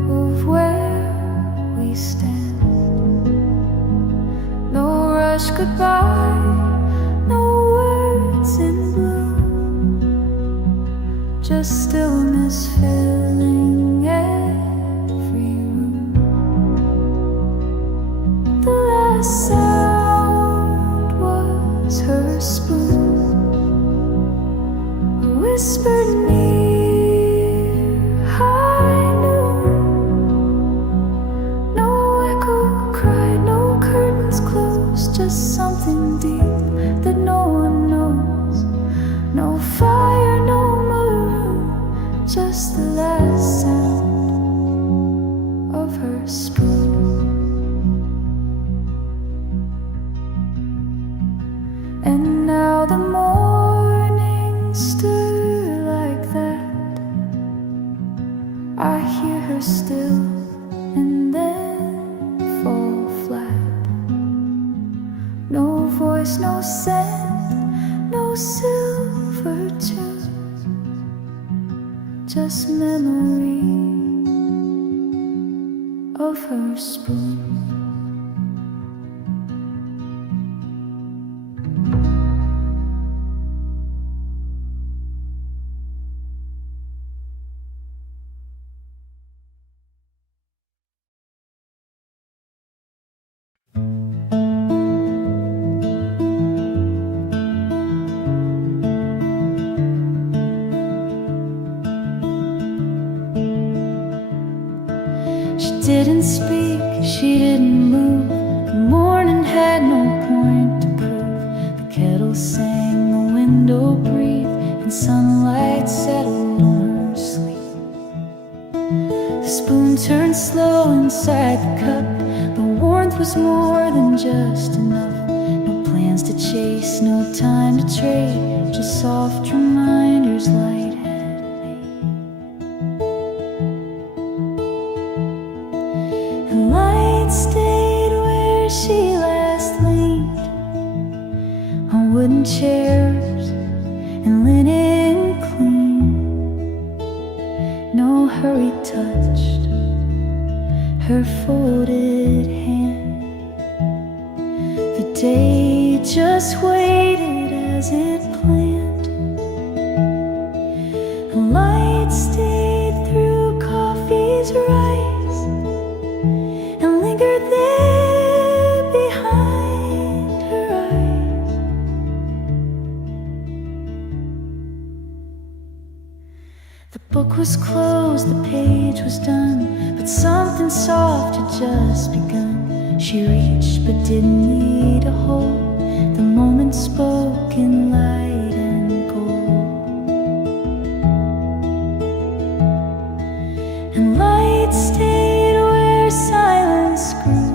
of where we stand. No rush goodbye, no words in bloom, just stillness filling every room. The last sound was her spoon, whispered near high noon. No echo cried, no curtains closed, just something deep that no one knows. No fire, no maroon, just the last sound of her spoon. And now the morning stir like that. I hear her still and then fall flat. No voice, no scent, no silver tune, just memory of her spoon. She didn't speak, she didn't move. The morning had no point to prove. The kettle sang, the window breathed, and sunlight settled on her sleep. The spoon turned slow inside the cup. The warmth was more than just enough. No plans to chase, no time to trade, just soft reminders light had made. The light stayed where she last leaned, on wooden chairs and linen clean. No hurry touched her folded hand. The day just waited as it planned. The light stayed through coffee's rise and lingered there behind her eyes. The book was closed, the page was done, but something soft had just begun. She reached but didn't need a hold. The moment spoke in light and gold. And light stayed where silence grew,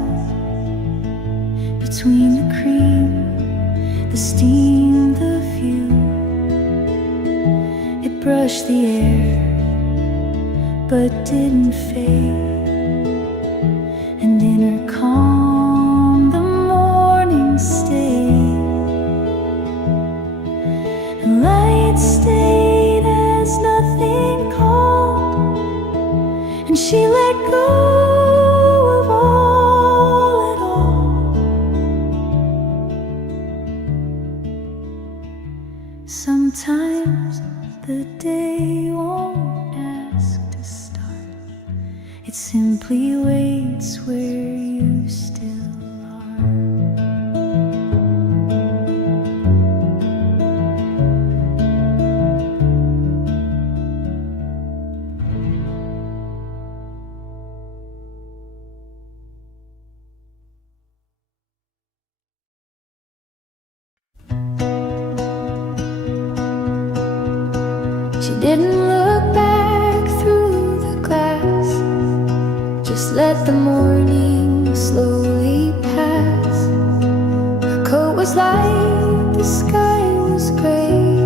between the cream, the steam, the view. It brushed the air but didn't fade. And in her calm the morning stayed. And light stayed as nothing called, and she let go of all at all. Sometimes the day won't ask to start, it simply waits where you still are. She didn't look back through the glass, just let the morning slowly pass. Her coat was light, the sky was gray,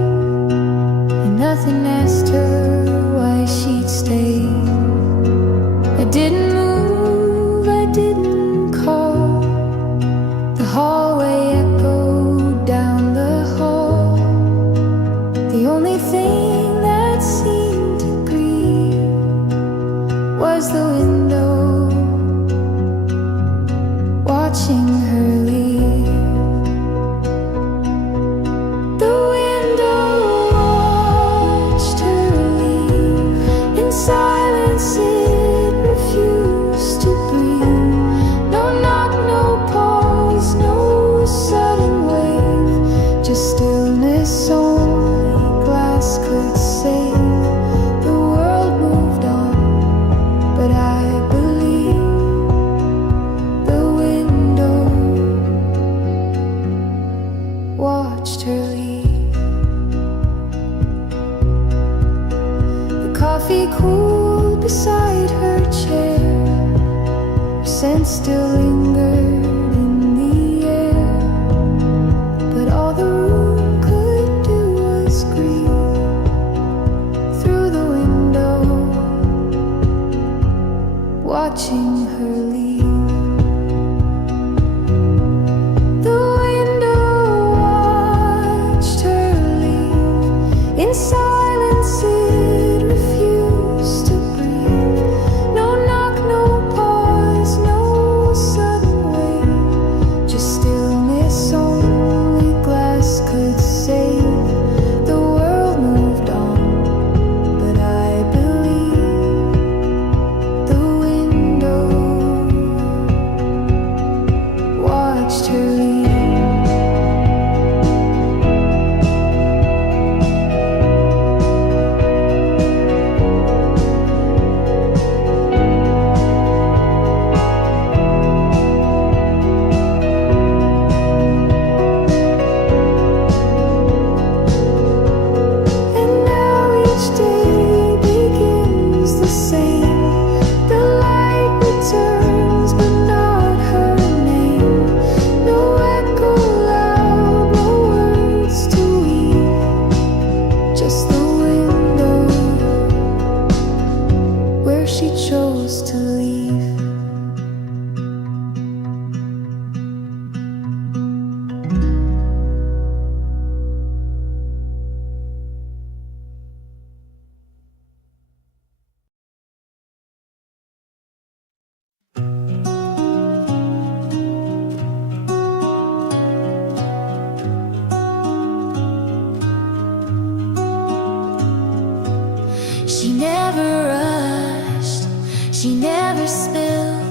and nothing asked her why she'd stay. I didn't move, I didn't call. The hallway echoed down watched her leave. The coffee cooled beside her chair, her scent still lingered in the air, but all the room could do was grieve. Through the window, watching her leave. The window watched her leave. In silence it refused to breathe. No knock, no pause, no sudden wave, just stillness only glass could save. The world moved on, but I believe the window watched her leave. And now each day begins the same. The light returns, but not her name. No echo loud, no words to weave, just the window where she chose to leave. She never rushed, she never spilled.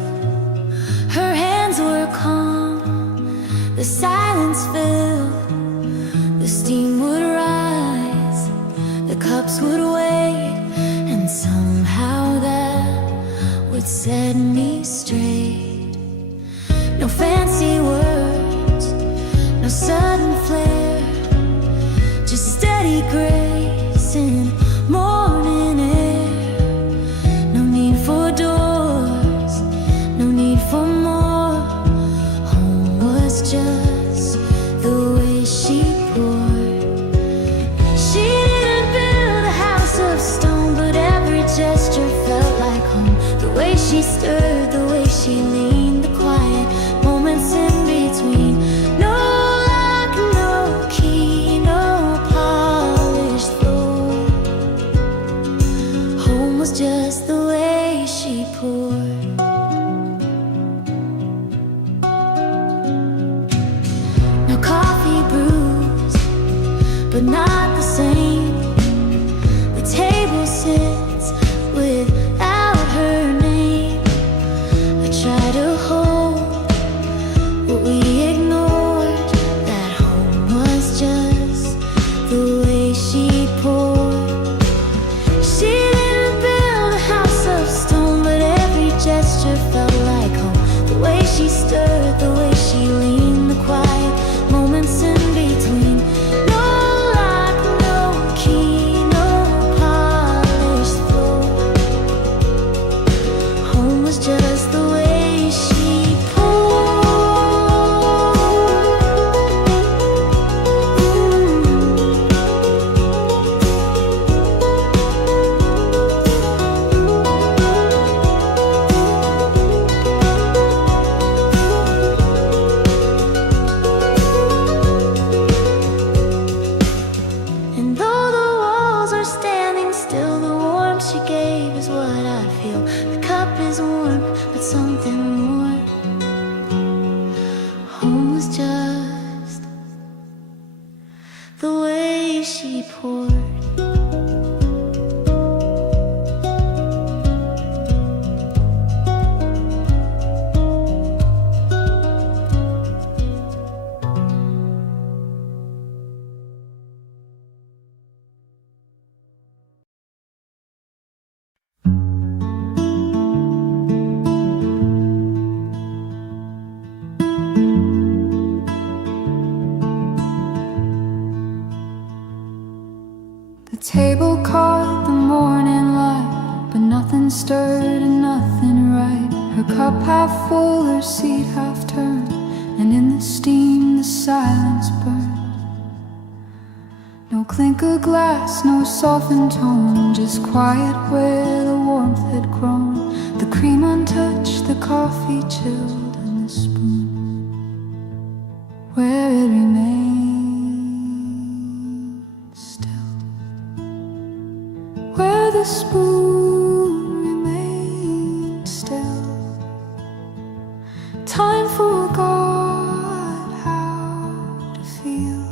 Her hands were calm, the silence filled. The steam would rise, the cups would wait, and somehow that would set me straight. No fancy words, no sudden flare, just steady grace in morning air. No need for doors, no need for more. Home was just the way she poured. She didn't build a house of stone, but every gesture felt like home. The way she stirred, the way she leaned, the quiet moments in between. No lock, no key, no polished floor. Home was just the way she poured. No coffee brews, but not the same. The table sits without her name. I try to hold what we ignored. That home was just the way she poured. She didn't build a house of stone, but every gesture felt like home. The way she stirred, the way she leaned, the quiet moments in between. No lock, no key, no polished floor. Home was just the way she And though the walls are standing still, the warmth she gave is what I feel. The cup is warm, but something more. Home was just the way she poured. The table caught the morning light, but nothing stirred and nothing right. Her cup half full, her seat half turned, and in the steam the silence burned. No clink of glass, no softened tone, just quiet where the warmth had grown. The cream untouched, the coffee chilled, and the spoon where it remained still. Where the spoon remained still. Time forgot how to feel.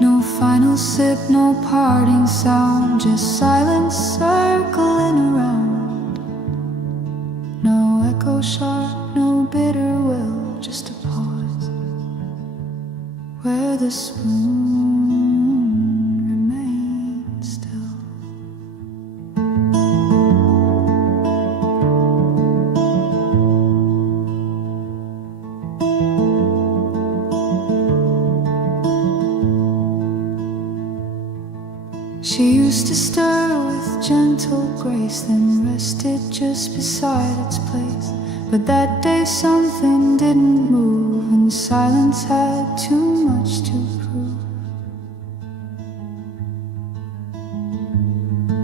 No final sip, no parting sound, just silence circling around. No echo sharp, no bitter will, just a pause where the spoon remains still. She used to stir with gentle grace, then rested just beside its place. But that day something didn't move, and silence had too much to prove.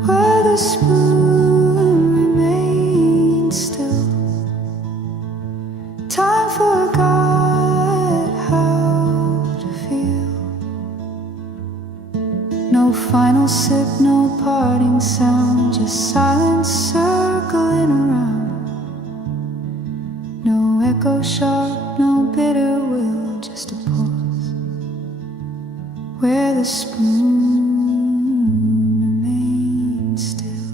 Where the spoon remained still. Time forgot how to feel. No final sip, no parting sound, just silence circling around. No echo sharp, no bitter will, just a pause where the spoon remains still.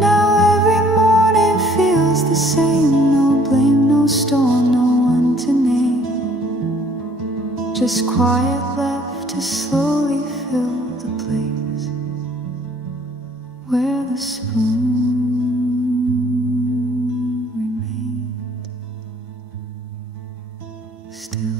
Now every morning feels the same. No blame, no storm, no one to name. Just quiet left to slowly fill the place where the spoon remained still.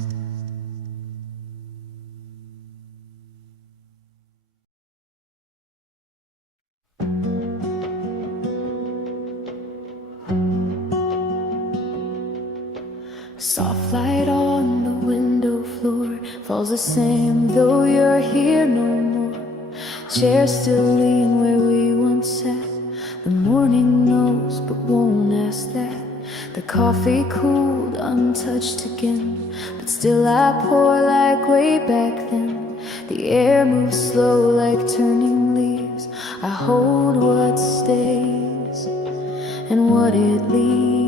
Soft light on the window floor falls the same though you're here no more. Chairs still lean where we once sat. The morning knows but won't ask that. The coffee cooled, untouched again, but still I pour like way back then. The air moves slow like turning leaves. I hold what stays and what it leaves.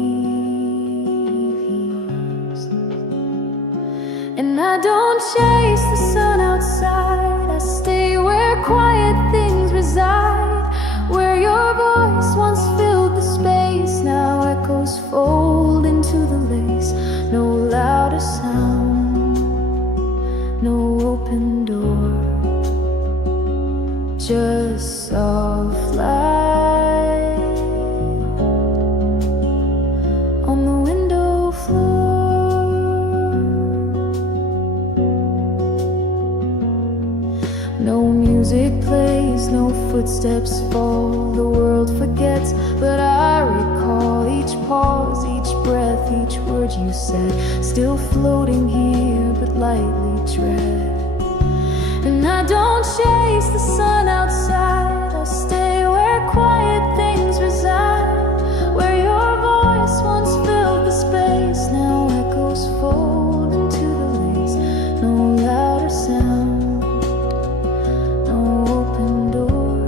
And I don't chase the sun outside, I stay where quiet things reside. Where your voice once filled the space, now echoes fold into the lace. No louder sound, no open door, just soft light on the window floor. No music plays, no footsteps fall. The world forgets, but I recall each pause, each breath, each word you said. Still floating here, but lightly tread. And I don't chase the sun outside, I stay where quiet things reside. Where your voice once filled the space, now echoes fold into the lace. No louder sound, no open door,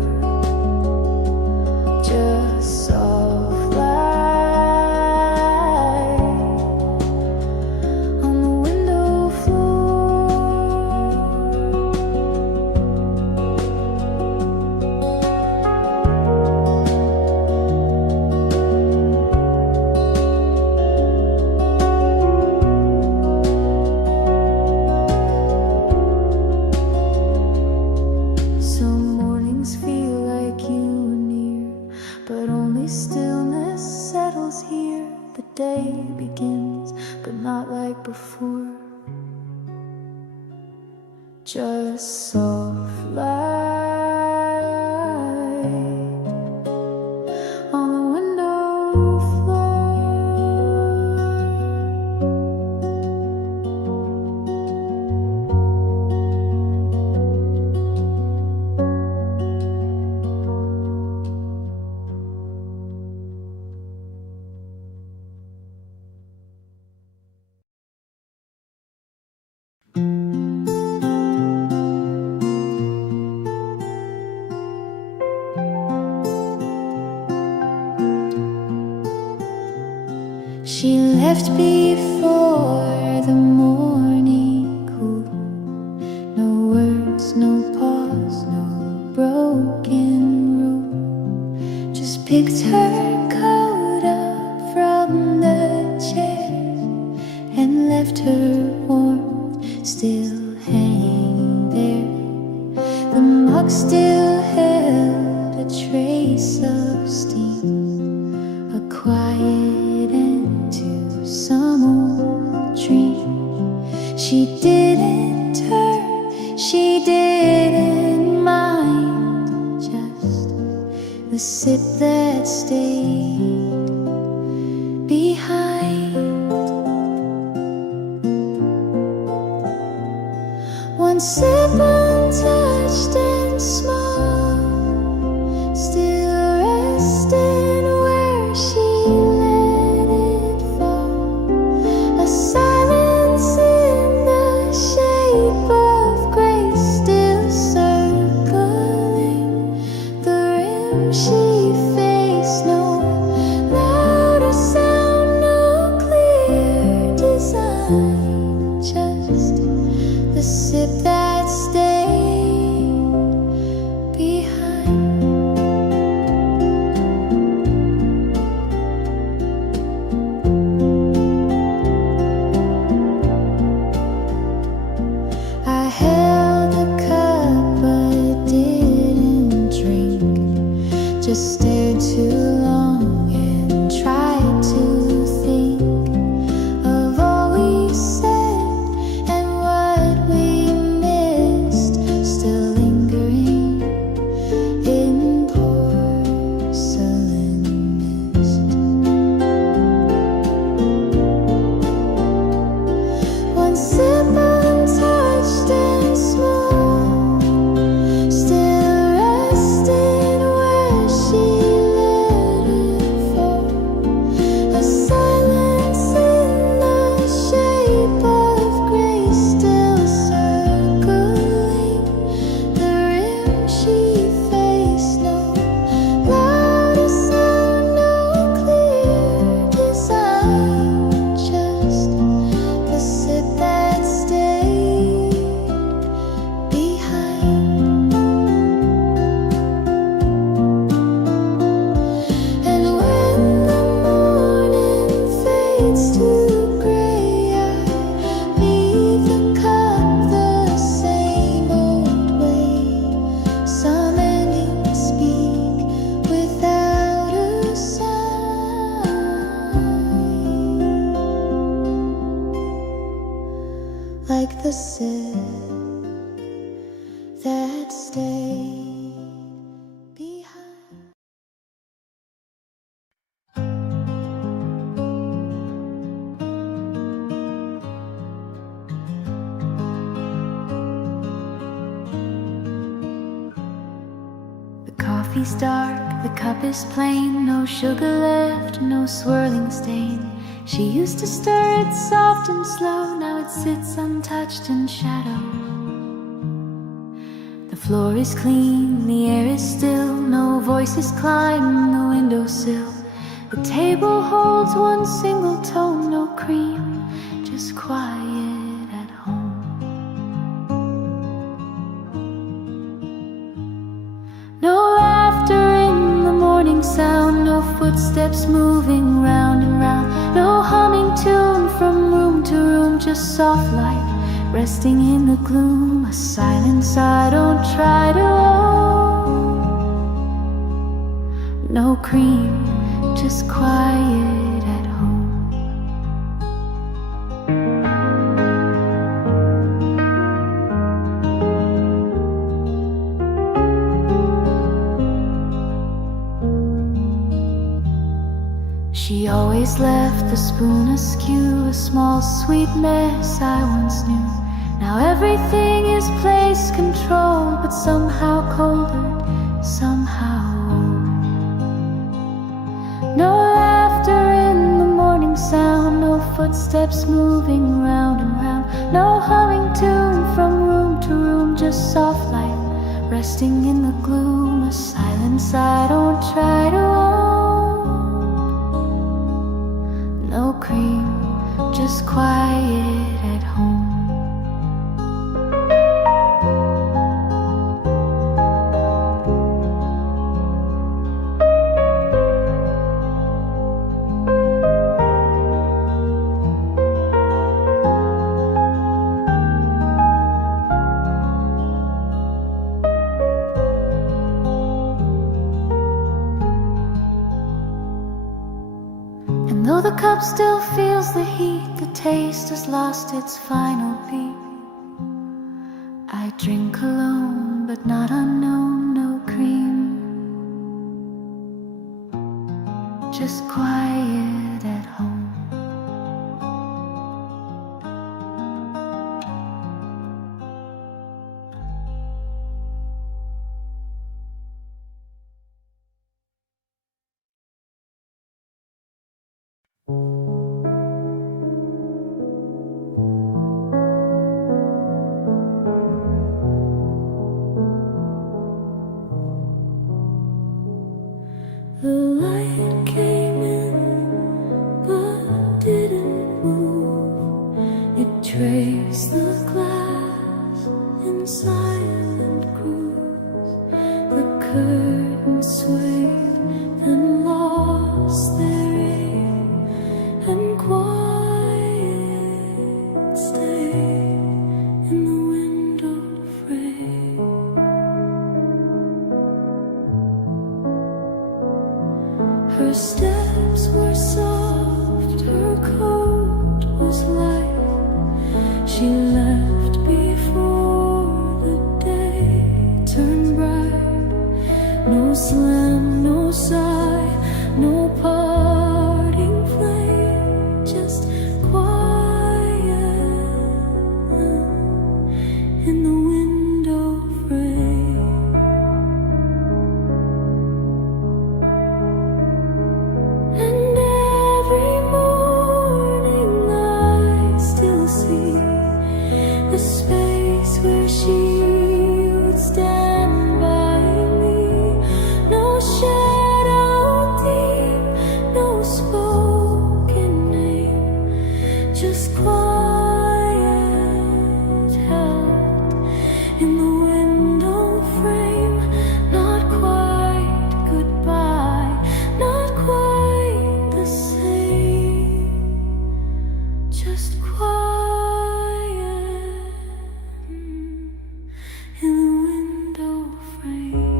just soft light on the window floor. Some mornings feel like you are near, but only stillness settles here. The day begins, but not like before. just soft light on the window floor. She left before the morning cool. No words, no pause, no broken rule. Just picked her coat up from the chair and left her warmth still hanging there. The mug still held a trace of steam, a quiet end to some old dream. She didn't turn, she didn't mind, just the sip that stayed behind. One sip untouched and small, still resting where she let it fall. A silence in the shape of grace, still circling the rim she faced. No louder sound, no clear design, just the sip that stayed behind. I held a cup but didn't drink, just stared too long and tried to think of all we said and what we missed, still lingering in porcelain mist. One sip untouched and small, still resting where she let it fall. A silence in the shape of grace, still circling the rim she faced. No louder sound, no clear design, just the sip that stayed behind. And when the morning fades to gray, I leave the cup the same old way. Some endings speak without a sign, like the sip that stayed behind. The coffee's dark, the cup is plain, no sugar left, no swirling stain. She used to stir it soft and slow, now it sits untouched in shadow. The floor is clean, the air is still, no voices climb the windowsill. The table holds one single tone, no cream, just quiet at home. No laughter in the morning sound, no footsteps moving round and round, no humming tune from room to room, just soft light resting in the gloom. A silence I don't try to own. No cream, just quiet at home. always left the spoon askew, a small sweet mess I once knew. Now everything is place controlled, but somehow colder, somehow old. No laughter in the morning sound, no footsteps moving round and round, no humming tune from room to room, just soft light resting in the gloom, a silence I don't try to own. No cream, just quiet at home. Though the cup still feels the heat, the taste has lost its final beat. I drink alone, but not unknown, no cream, just quiet at home. The light came in, but didn't move. It traced the glass in silent grooves. The curtain swayed and lost their aim, and quiet stayed in the window frame. Her steps were soft, her coat was light. She left before the day turned bright. No slam, no sigh, no parting flame, just quiet in the window frame. And every morning I still see the space where she would stand by me. No shadow deep, no spoken name, just quiet held in the window frame. Not quite goodbye, not quite the same, just quiet in the window frame.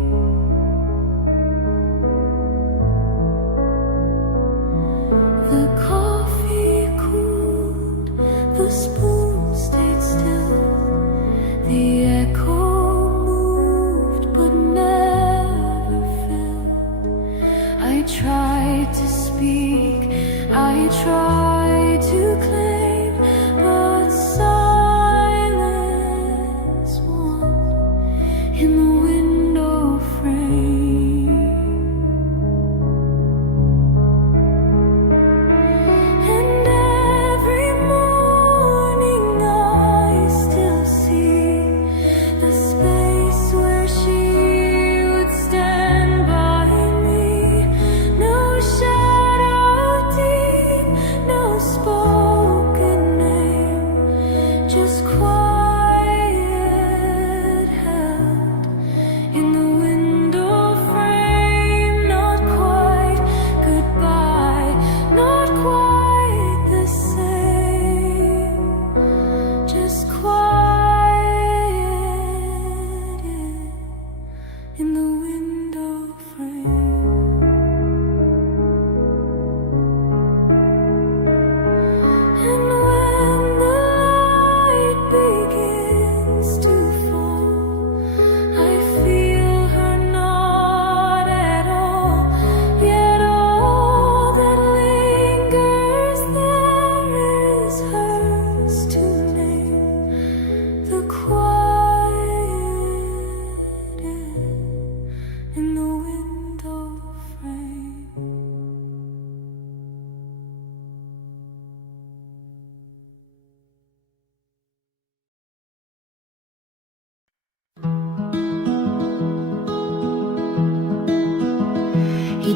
The coffee cooled,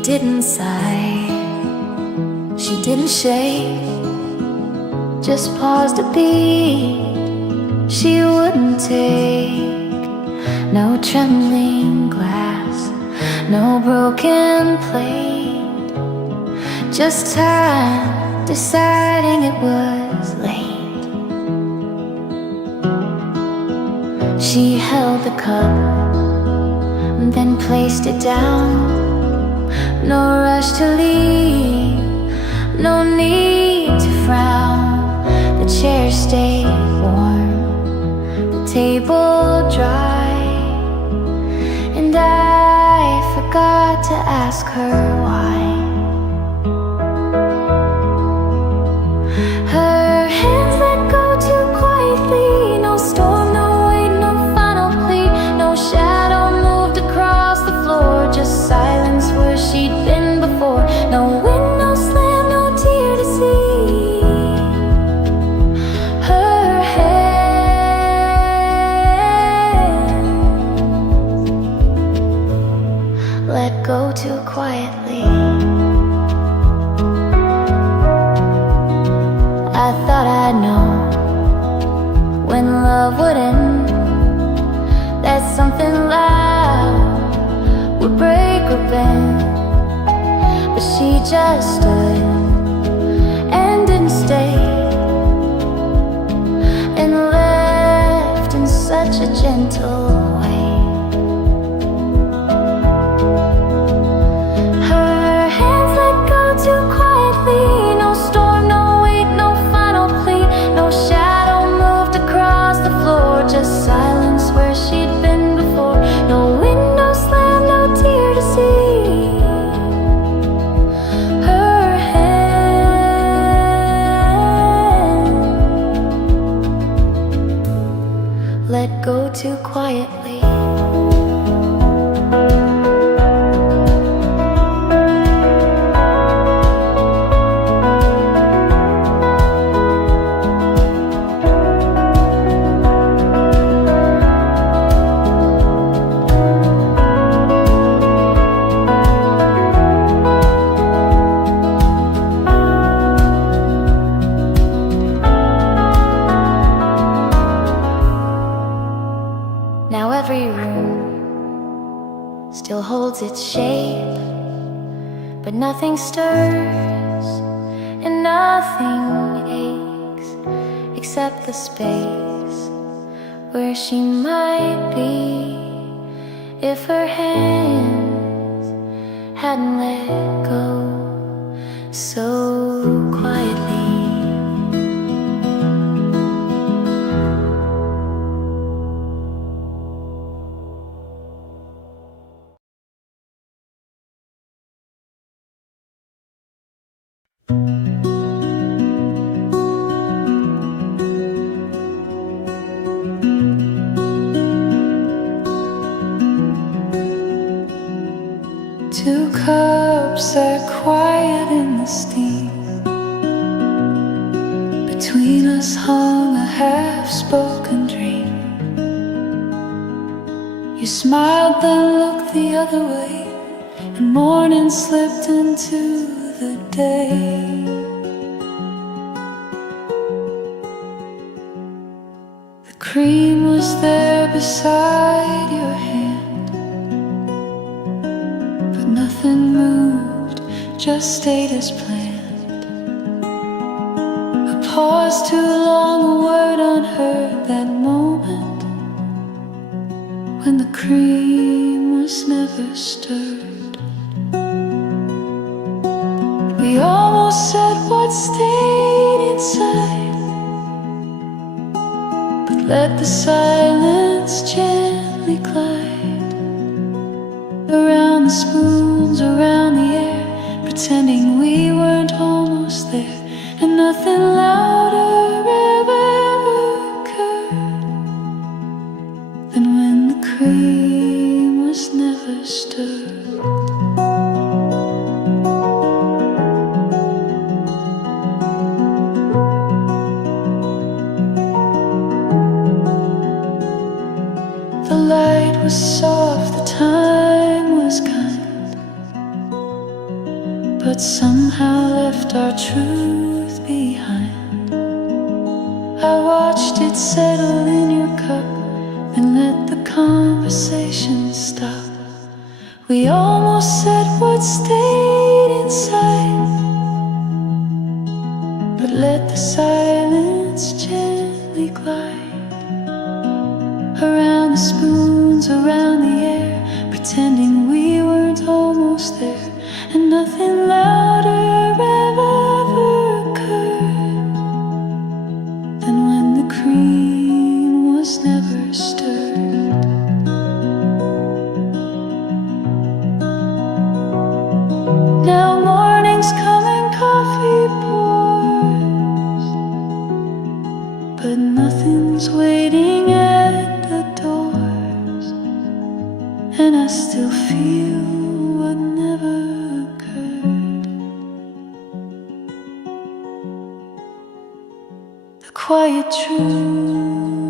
didn't sigh, she didn't shake, just paused a beat. She wouldn't take no trembling glass, no broken plate, just time deciding it was late. She held the cup, then placed it down. No rush to leave, no need to frown. The chair stayed warm, the table dry, and I forgot to ask her why. Her hands let go too quietly. No storm, no wait, no final plea. No shadow moved across the floor, just silence where she'd been before. No window slam, no tear to see. Her hands let go too quietly. I thought I'd know when love would end, that something loud would break or bend. But she just stood and didn't stay, and left in such a gentle way. Her hands let go too quietly. No storm, no wait, no final plea. No shadow moved across the floor, just silence where she'd been before. No window slam, no tear to see. Her hand let go too quietly. Now every room still holds its shape, but nothing stirs and nothing aches except the space where she might be if her hands hadn't let go so quietly. Two cups are quiet in the steam. Between us hung a half-spoken dream. You smiled, then looked the other way, and morning slipped into the day. The cream was there beside your hand, but nothing moved, just stayed as planned. A pause too long, a word unheard, that moment when the cream was never stirred. We almost said what stayed inside, but let the silence gently glide around the spoons, around the air, pretending we weren't almost there, and nothing louder ever occurred than when the cream was never stirred. The light was soft, the time was kind. but somehow left our truth behind. I watched it settle in your cup and let the conversation stop. We almost said what stayed inside, but let the silence gently glide around the spoons, around the air, pretending we weren't almost there. And nothing louder ever occurred than when the cream was never stirred. Now mornings come and coffee pours, but nothing's waiting at the doors, and I still feel what never occurred. The quiet truth